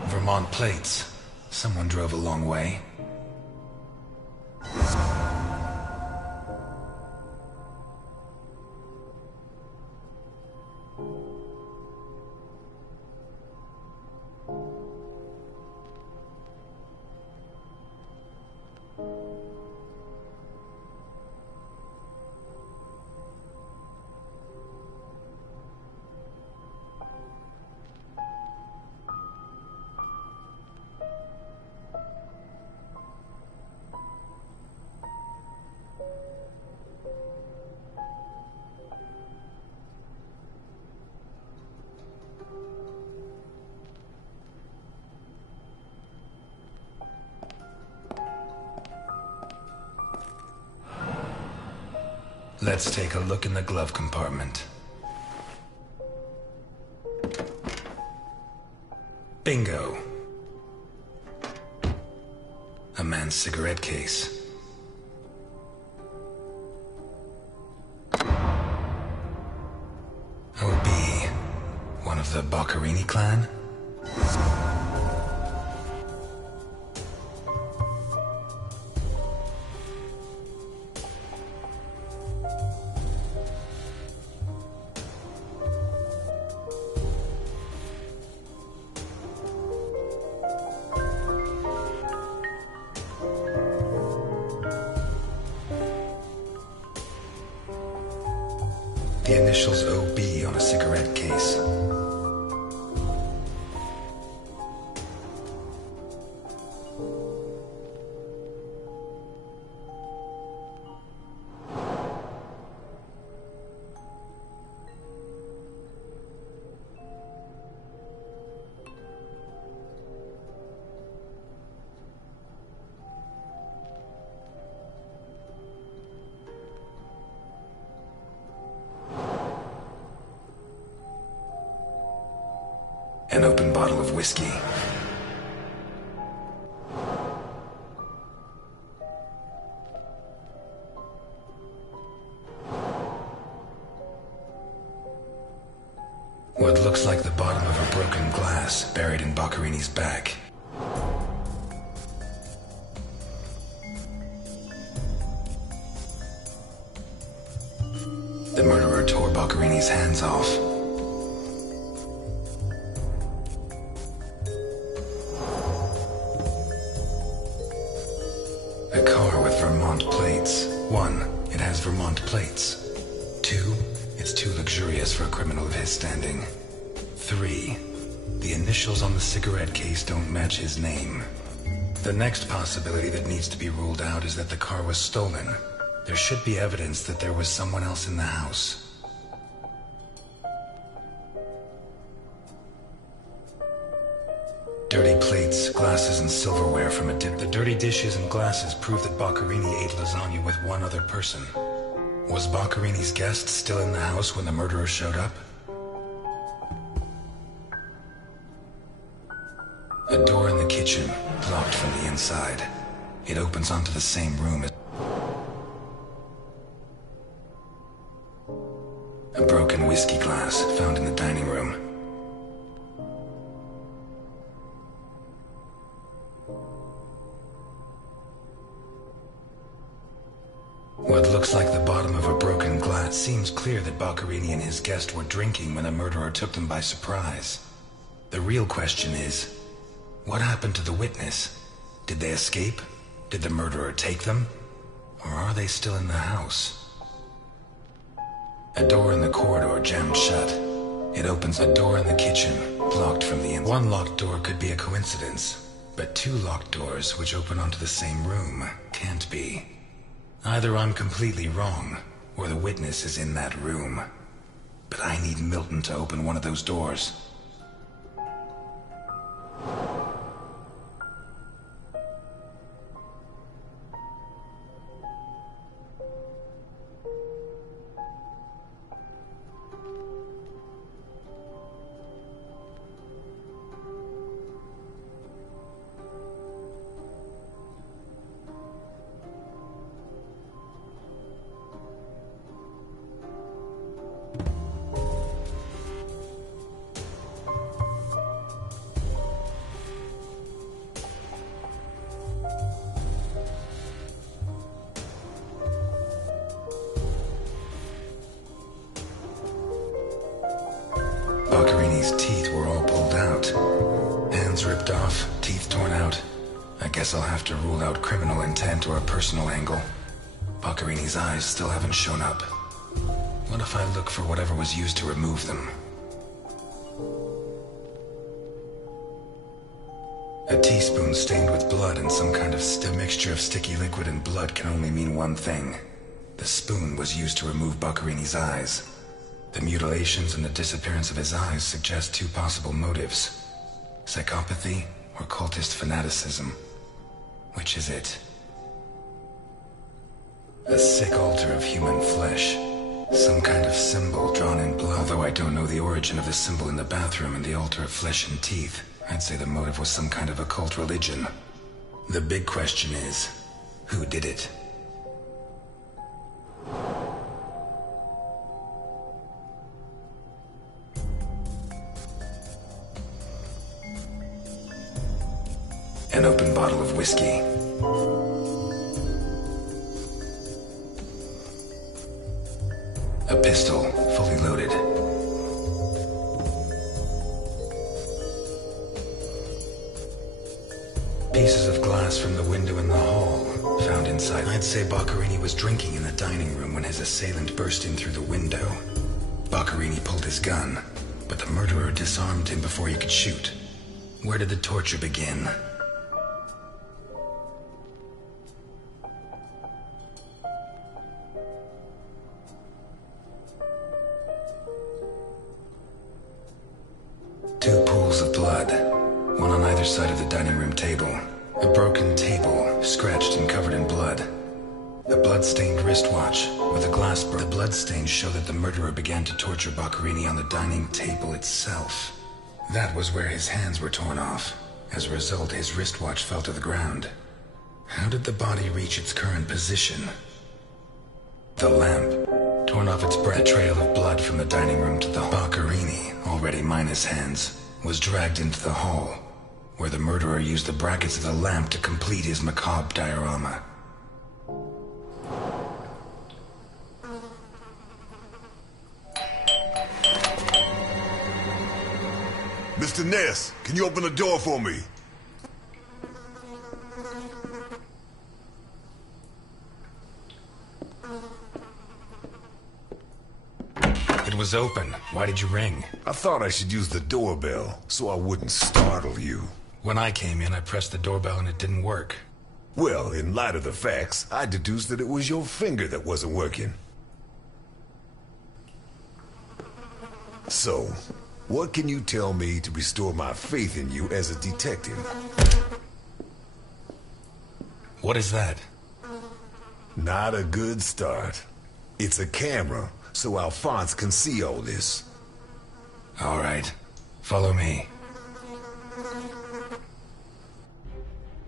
Vermont plates. Someone drove a long way. Let's take a look in the glove compartment. Bingo. A man's cigarette case. OB. One of the Boccherini clan? The initials OB on a cigarette case. An open bottle of whiskey. What looks like the bottom of a broken glass buried in Boccherini's back. The murderer tore Boccherini's hands off. A car with Vermont plates. 1, it has Vermont plates. 2, it's too luxurious for a criminal of his standing. 3, the initials on the cigarette case don't match his name. The next possibility that needs to be ruled out is that the car was stolen. There should be evidence that there was someone else in the house. dishes, glasses, and silverware from a dip. The dirty dishes and glasses prove that Boccherini ate lasagna with one other person. Was Boccherini's guest still in the house when the murderer showed up? A door in the kitchen, locked from the inside. It opens onto the same room as... A broken whiskey glass found in the dining room. What looks like the bottom of a broken glass. Seems clear that Boccherini and his guest were drinking when the murderer took them by surprise. The real question is, what happened to the witness? Did they escape? Did the murderer take them? Or are they still in the house? A door in the corridor jammed shut. It opens. A door in the kitchen, locked from the inside. One locked door could be a coincidence, but two locked doors which open onto the same room can't be. Either I'm completely wrong, or the witness is in that room. But I need Milton to open one of those doors. Boccherini's teeth were all pulled out. Hands ripped off, teeth torn out. I guess I'll have to rule out criminal intent or a personal angle. Boccherini's eyes still haven't shown up. What if I look for whatever was used to remove them? A teaspoon stained with blood and some kind of mixture of sticky liquid and blood can only mean one thing. The spoon was used to remove Boccherini's eyes. The mutilations and the disappearance of his eyes suggest two possible motives. Psychopathy or cultist fanaticism. Which is it? A sick altar of human flesh. Some kind of symbol drawn in blood. Although I don't know the origin of the symbol in the bathroom and the altar of flesh and teeth, I'd say the motive was some kind of occult religion. The big question is, who did it? An open bottle of whiskey. A pistol, fully loaded. Pieces of glass from the window in the hall, found inside. I'd say Boccherini was drinking in the dining room when his assailant burst in through the window. Boccherini pulled his gun, but the murderer disarmed him before he could shoot. Where did the torture begin? Two pools of blood, one on either side of the dining room table. A broken table, scratched and covered in blood. A blood-stained wristwatch with a glass. The bloodstains show that the murderer began to torture Boccherini on the dining table itself. That was where his hands were torn off. As a result, his wristwatch fell to the ground. How did the body reach its current position? The lamp, torn off its breath. A trail of blood from the dining room to the hall. Boccherini, already minus hands, was dragged into the hall, where the murderer used the brackets of the lamp to complete his macabre diorama. Mr. Ness, can you open the door for me? It was open. Why did you ring? I thought I should use the doorbell, so I wouldn't startle you. When I came in, I pressed the doorbell and it didn't work. Well, in light of the facts, I deduced that it was your finger that wasn't working. So, what can you tell me to restore my faith in you as a detective? What is that? Not a good start. It's a camera, so Alphonse can see all this. All right. Follow me.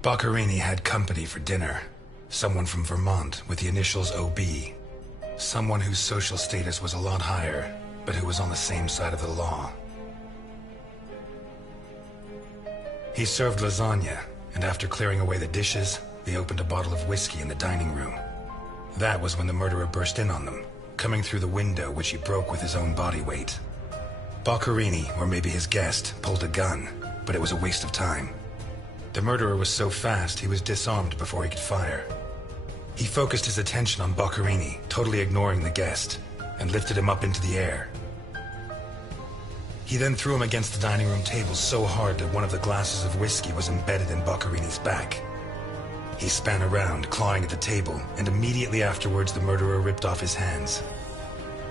Boccherini had company for dinner. Someone from Vermont with the initials OB. Someone whose social status was a lot higher, but who was on the same side of the law. He served lasagna, and after clearing away the dishes, they opened a bottle of whiskey in the dining room. That was when the murderer burst in on them, coming through the window which he broke with his own body weight. Boccherini, or maybe his guest, pulled a gun, but it was a waste of time. The murderer was so fast he was disarmed before he could fire. He focused his attention on Boccherini, totally ignoring the guest, and lifted him up into the air. He then threw him against the dining room table so hard that one of the glasses of whiskey was embedded in Boccherini's back. He span around, clawing at the table, and immediately afterwards the murderer ripped off his hands.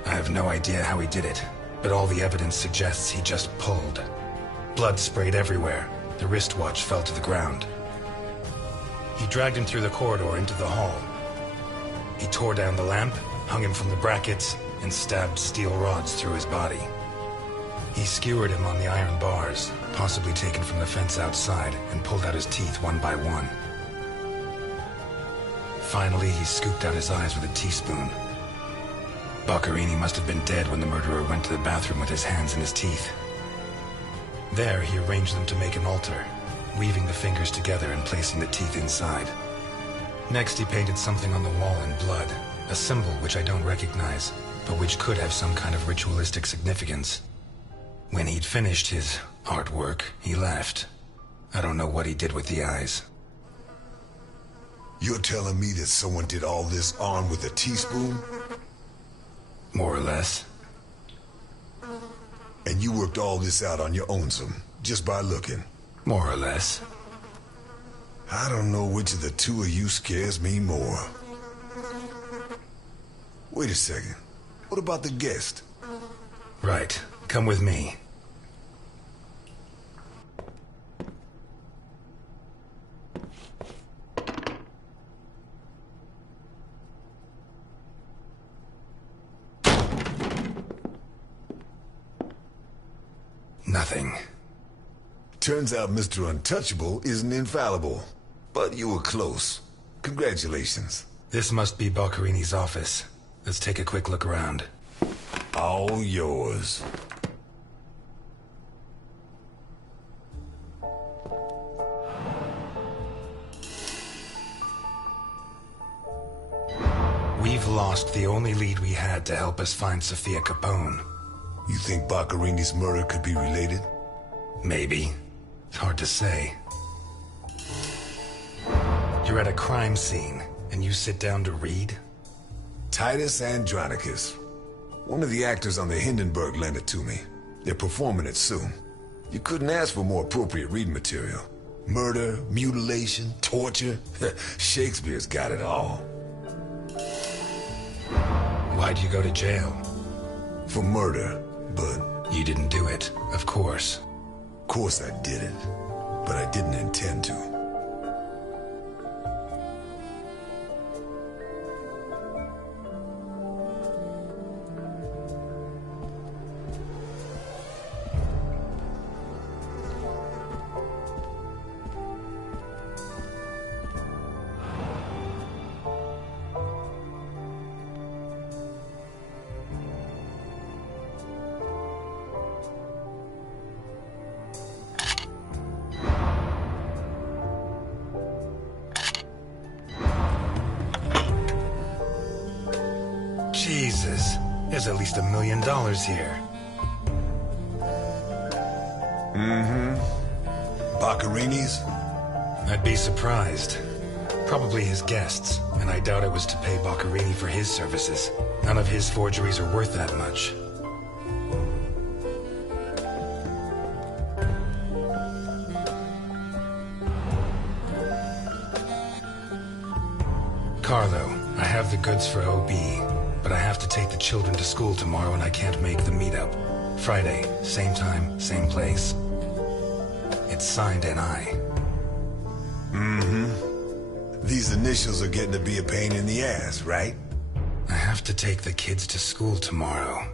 I have no idea how he did it, but all the evidence suggests he just pulled. Blood sprayed everywhere. The wristwatch fell to the ground. He dragged him through the corridor into the hall. He tore down the lamp, hung him from the brackets, and stabbed steel rods through his body. He skewered him on the iron bars, possibly taken from the fence outside, and pulled out his teeth one by one. Finally, he scooped out his eyes with a teaspoon. Boccherini must have been dead when the murderer went to the bathroom with his hands in his teeth. There, he arranged them to make an altar, weaving the fingers together and placing the teeth inside. Next, he painted something on the wall in blood, a symbol which I don't recognize, but which could have some kind of ritualistic significance. When he'd finished his artwork, he left. I don't know what he did with the eyes. You're telling me that someone did all this armed with a teaspoon? More or less. And you worked all this out on your own, just by looking? More or less. I don't know which of the two of you scares me more. Wait a second. What about the guest? Right. Come with me. Nothing. Turns out Mr. Untouchable isn't infallible. But you were close. Congratulations. This must be Boccherini's office. Let's take a quick look around. All yours. We've lost the only lead we had to help us find Sophia Capone. You think Boccherini's murder could be related? Maybe. It's hard to say. You're at a crime scene, and you sit down to read? Titus Andronicus. One of the actors on the Hindenburg lent it to me. They're performing it soon. You couldn't ask for more appropriate reading material. Murder, mutilation, torture. Shakespeare's got it all. Why'd you go to jail? For murder, but... You didn't do it, of course. Of course I didn't, but I didn't intend to. Jesus, there's at least $1 million here. Boccherini's? I'd be surprised. Probably his guests, and I doubt it was to pay Boccherini for his services. None of his forgeries are worth that much. Carlo, I have the goods for OB, but I have to take the children to school tomorrow and I can't make the meetup. Friday, same time, same place. It's signed N.I. These initials are getting to be a pain in the ass, right? I have to take the kids to school tomorrow.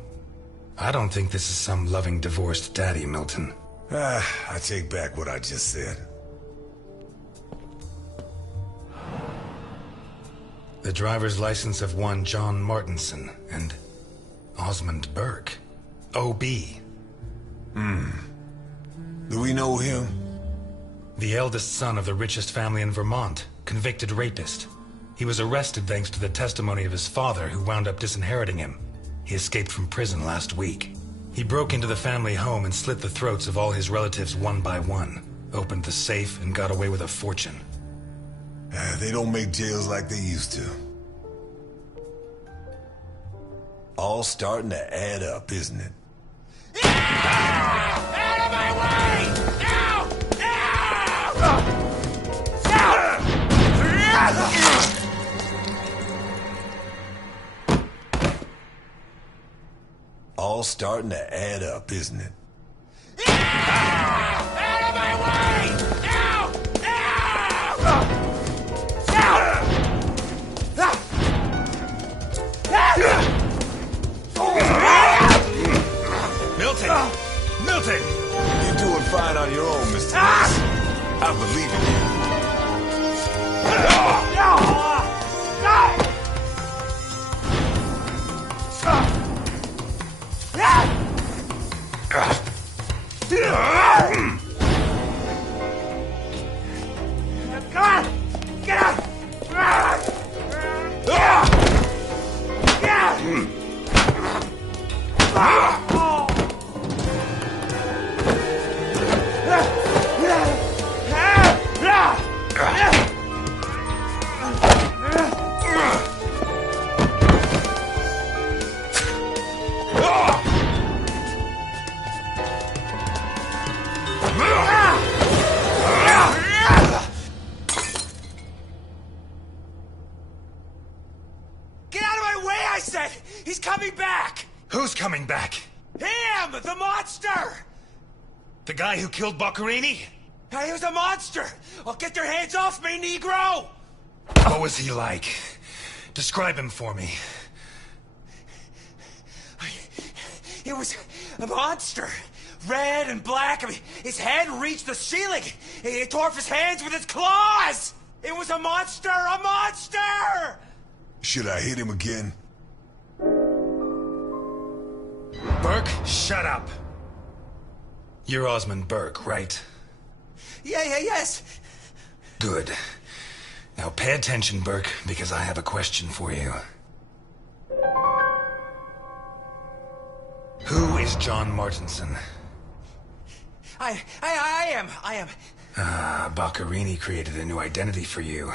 I don't think this is some loving divorced daddy, Milton. I take back what I just said. The driver's license of one John Martinson and Osmond Burke. O.B. Do we know him? The eldest son of the richest family in Vermont, convicted rapist. He was arrested thanks to the testimony of his father, who wound up disinheriting him. He escaped from prison last week. He broke into the family home and slit the throats of all his relatives one by one, opened the safe, and got away with a fortune. They don't make jails like they used to. All starting to add up, isn't it? Out of my way! Now! All starting to add up, isn't it? Out of my way! Now! Milton! Milton! You're doing fine on your own, Mr. Ness. I believe in you. Get out of my way, I said! He's coming back! Who's coming back? Him! The monster! The guy who killed Boccarini? He was a monster! Oh, get your hands off me, Negro! What was he like? Describe him for me. He was a monster. Red and black. I mean, his head reached the ceiling. He tore off his hands with his claws! It was a monster! A monster! Should I hit him again? Burke, shut up. You're Osmond Burke, right? Yes. Good. Now pay attention, Burke, because I have a question for you. Who is John Martinson? I am. Boccarini created a new identity for you.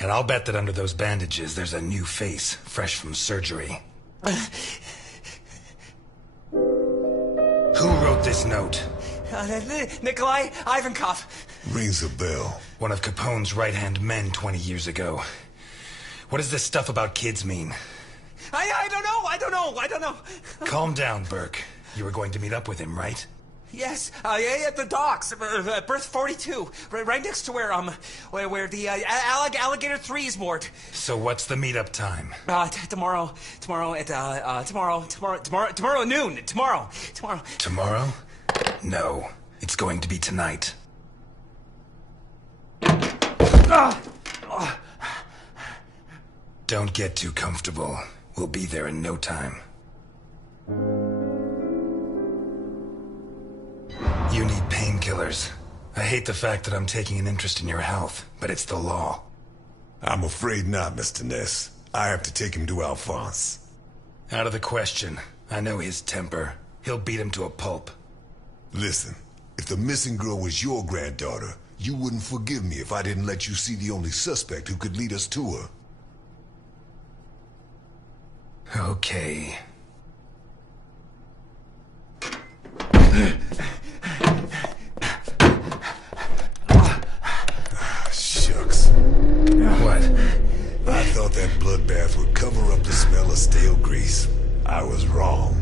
And I'll bet that under those bandages, there's a new face, fresh from surgery. Who wrote this note? Nikolai Ivankov. Rings a bell. One of Capone's right-hand men 20 years ago. What does this stuff about kids mean? I don't know. Calm down, Burke. You were going to meet up with him, right? Yes, at the docks, berth 42, right next to where the Alligator 3 is moored. So what's the meetup time? Tomorrow at noon. Tomorrow. Tomorrow? No, it's going to be tonight. Don't get too comfortable. We'll be there in no time. You need painkillers. I hate the fact that I'm taking an interest in your health, but it's the law. I'm afraid not, Mr. Ness. I have to take him to Alphonse. Out of the question. I know his temper. He'll beat him to a pulp. Listen, if the missing girl was your granddaughter, you wouldn't forgive me if I didn't let you see the only suspect who could lead us to her. Okay. Shucks. What? I thought that bloodbath would cover up the smell of stale grease. I was wrong.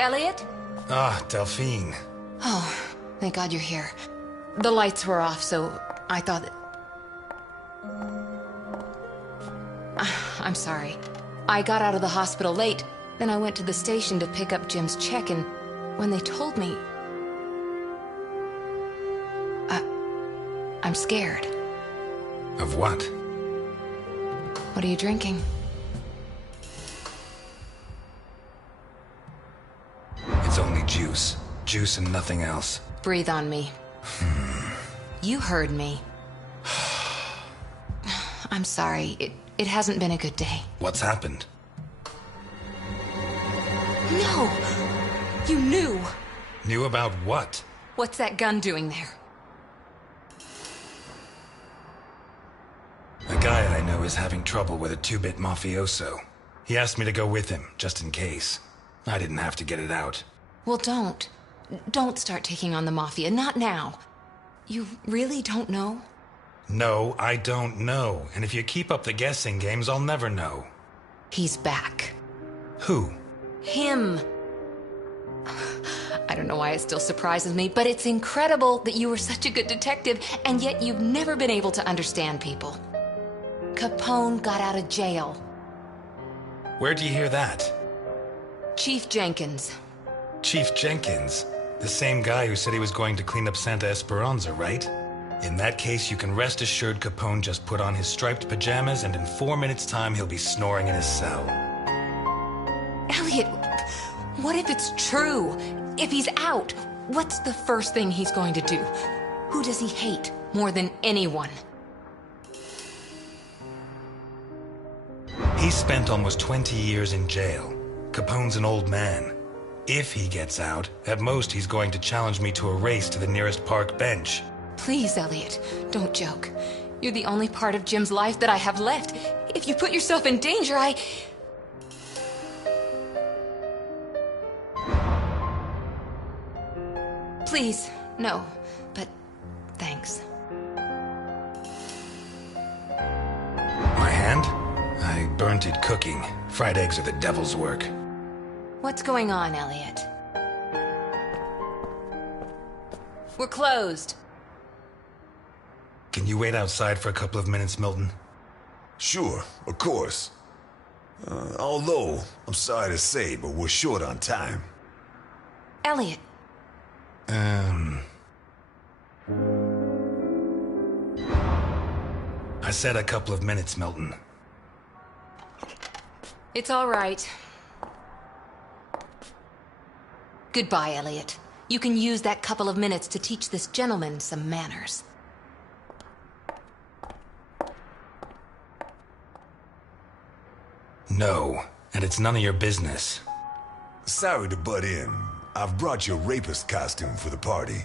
Elliot? Ah, Delphine. Oh, thank God you're here. The lights were off, so I thought that... I'm sorry. I got out of the hospital late, then I went to the station to pick up Jim's check, and when they told me... I'm scared. Of what? What are you drinking? It's only juice. Juice and nothing else. Breathe on me. You heard me. I'm sorry. It hasn't been a good day. What's happened? No! You knew! Knew about what? What's that gun doing there? A guy I know is having trouble with a two-bit mafioso. He asked me to go with him, just in case. I didn't have to get it out. Well, don't. Don't start taking on the Mafia. Not now. You really don't know? No, I don't know. And if you keep up the guessing games, I'll never know. He's back. Who? Him. I don't know why it still surprises me, but it's incredible that you were such a good detective, and yet you've never been able to understand people. Capone got out of jail. Where'd you hear that? Chief Jenkins. Chief Jenkins? The same guy who said he was going to clean up Santa Esperanza, right? In that case, you can rest assured Capone just put on his striped pajamas, and in 4 minutes' time, he'll be snoring in his cell. Elliot, what if it's true? If he's out, what's the first thing he's going to do? Who does he hate more than anyone? He spent almost 20 years in jail. Capone's an old man. If he gets out, at most he's going to challenge me to a race to the nearest park bench. Please, Elliot, don't joke. You're the only part of Jim's life that I have left. If you put yourself in danger, Please, no, but thanks. My hand? I burnt it cooking. Fried eggs are the devil's work. What's going on, Elliot? We're closed. Can you wait outside for a couple of minutes, Milton? Sure, of course. Although, I'm sorry to say, but we're short on time. Elliot. I said a couple of minutes, Milton. It's all right. Goodbye, Elliot. You can use that couple of minutes to teach this gentleman some manners. No, and it's none of your business. Sorry to butt in. I've brought your rapist costume for the party.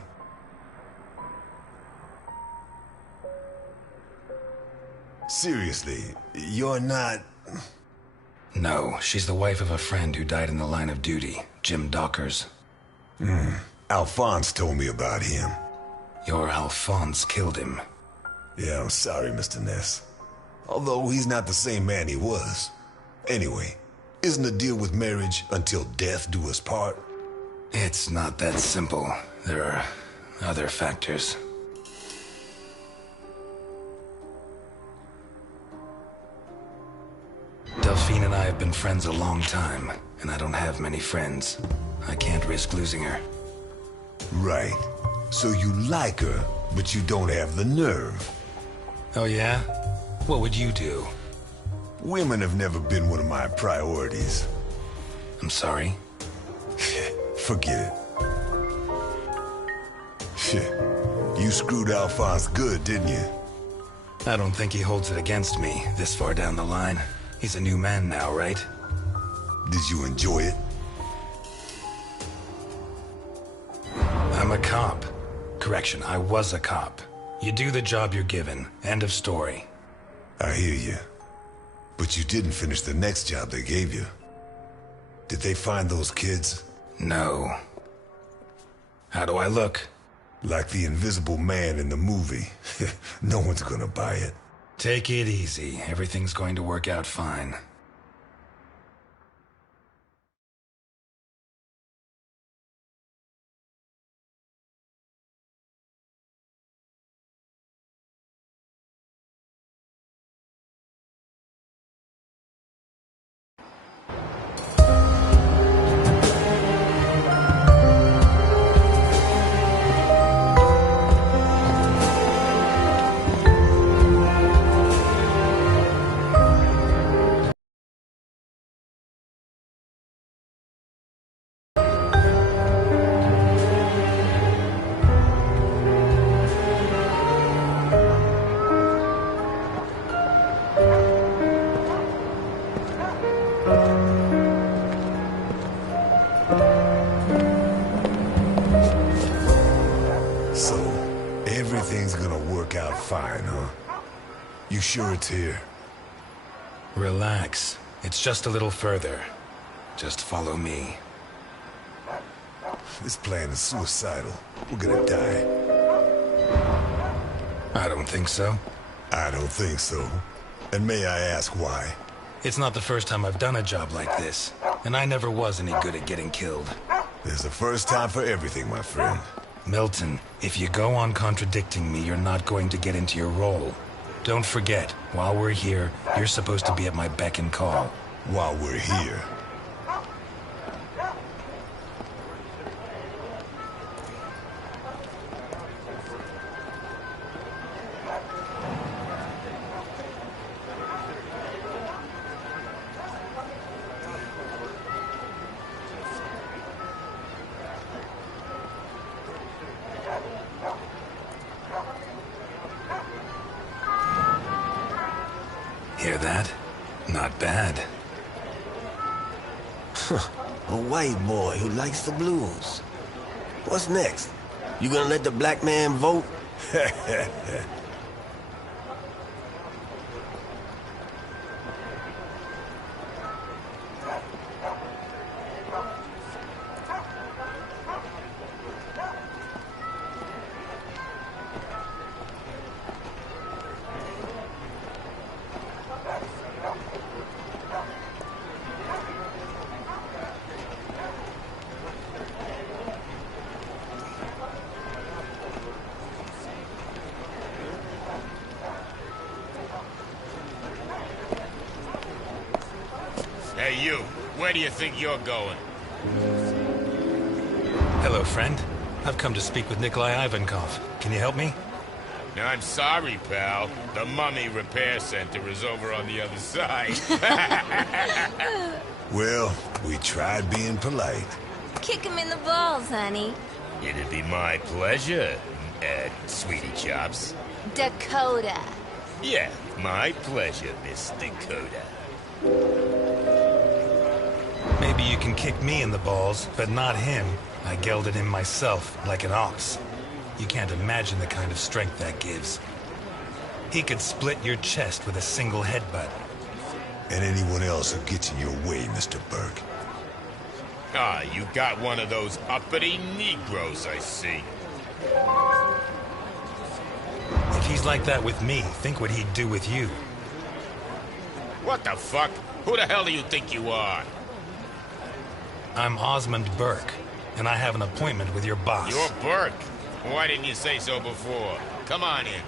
Seriously, you're not... No, she's the wife of a friend who died in the line of duty, Jim Dockers. Alphonse told me about him. Your Alphonse killed him. Yeah, I'm sorry, Mr. Ness. Although he's not the same man he was. Anyway, isn't the deal with marriage until death do us part? It's not that simple. There are other factors. Delphine and I have been friends a long time, and I don't have many friends. I can't risk losing her. Right. So you like her, but you don't have the nerve. Oh yeah? What would you do? Women have never been one of my priorities. I'm sorry? Forget it. You screwed Alphonse good, didn't you? I don't think he holds it against me this far down the line. He's a new man now, right? Did you enjoy it? I'm a cop. Correction, I was a cop. You do the job you're given. End of story. I hear you. But you didn't finish the next job they gave you. Did they find those kids? No. How do I look? Like the Invisible Man in the movie. No one's gonna buy it. Take it easy. Everything's going to work out fine. So, everything's gonna work out fine, huh? You sure it's here? Relax. It's just a little further. Just follow me. This plan is suicidal. We're gonna die. I don't think so. I don't think so. And may I ask why? It's not the first time I've done a job like this, and I never was any good at getting killed. There's a first time for everything, my friend. Milton, if you go on contradicting me, you're not going to get into your role. Don't forget, while we're here, you're supposed to be at my beck and call. While we're here. Hear that? Not bad. A white boy who likes the blues. What's next? You gonna let the black man vote? Hey, you. Where do you think you're going? Hello, friend. I've come to speak with Nikolai Ivankov. Can you help me? I'm sorry, pal. The Mummy Repair Center is over on the other side. Well, we tried being polite. Kick him in the balls, honey. It'd be my pleasure, Sweetie Chops. Dakota. Yeah, my pleasure, Miss Dakota. Maybe you can kick me in the balls, but not him. I gelded him myself, like an ox. You can't imagine the kind of strength that gives. He could split your chest with a single headbutt. And anyone else who gets in your way, Mr. Burke. Ah, you got one of those uppity Negroes, I see. If he's like that with me, think what he'd do with you. What the fuck? Who the hell do you think you are? I'm Osmond Burke, and I have an appointment with your boss. You're Burke? Why didn't you say so before? Come on in.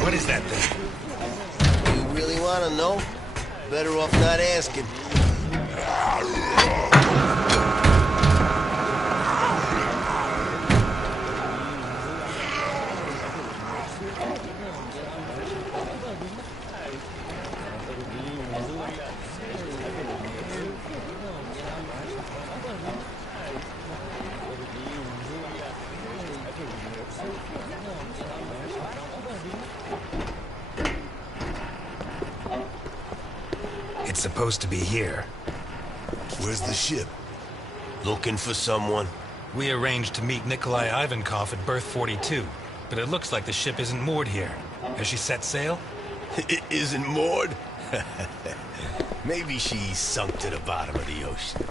What is that thing? You really want to know? Better off not asking. It's supposed to be here. Where's the ship? Looking for someone? We arranged to meet Nikolai Ivankov at berth 42, but it looks like the ship isn't moored here. Has she set sail? It isn't moored? Maybe she sunk to the bottom of the ocean.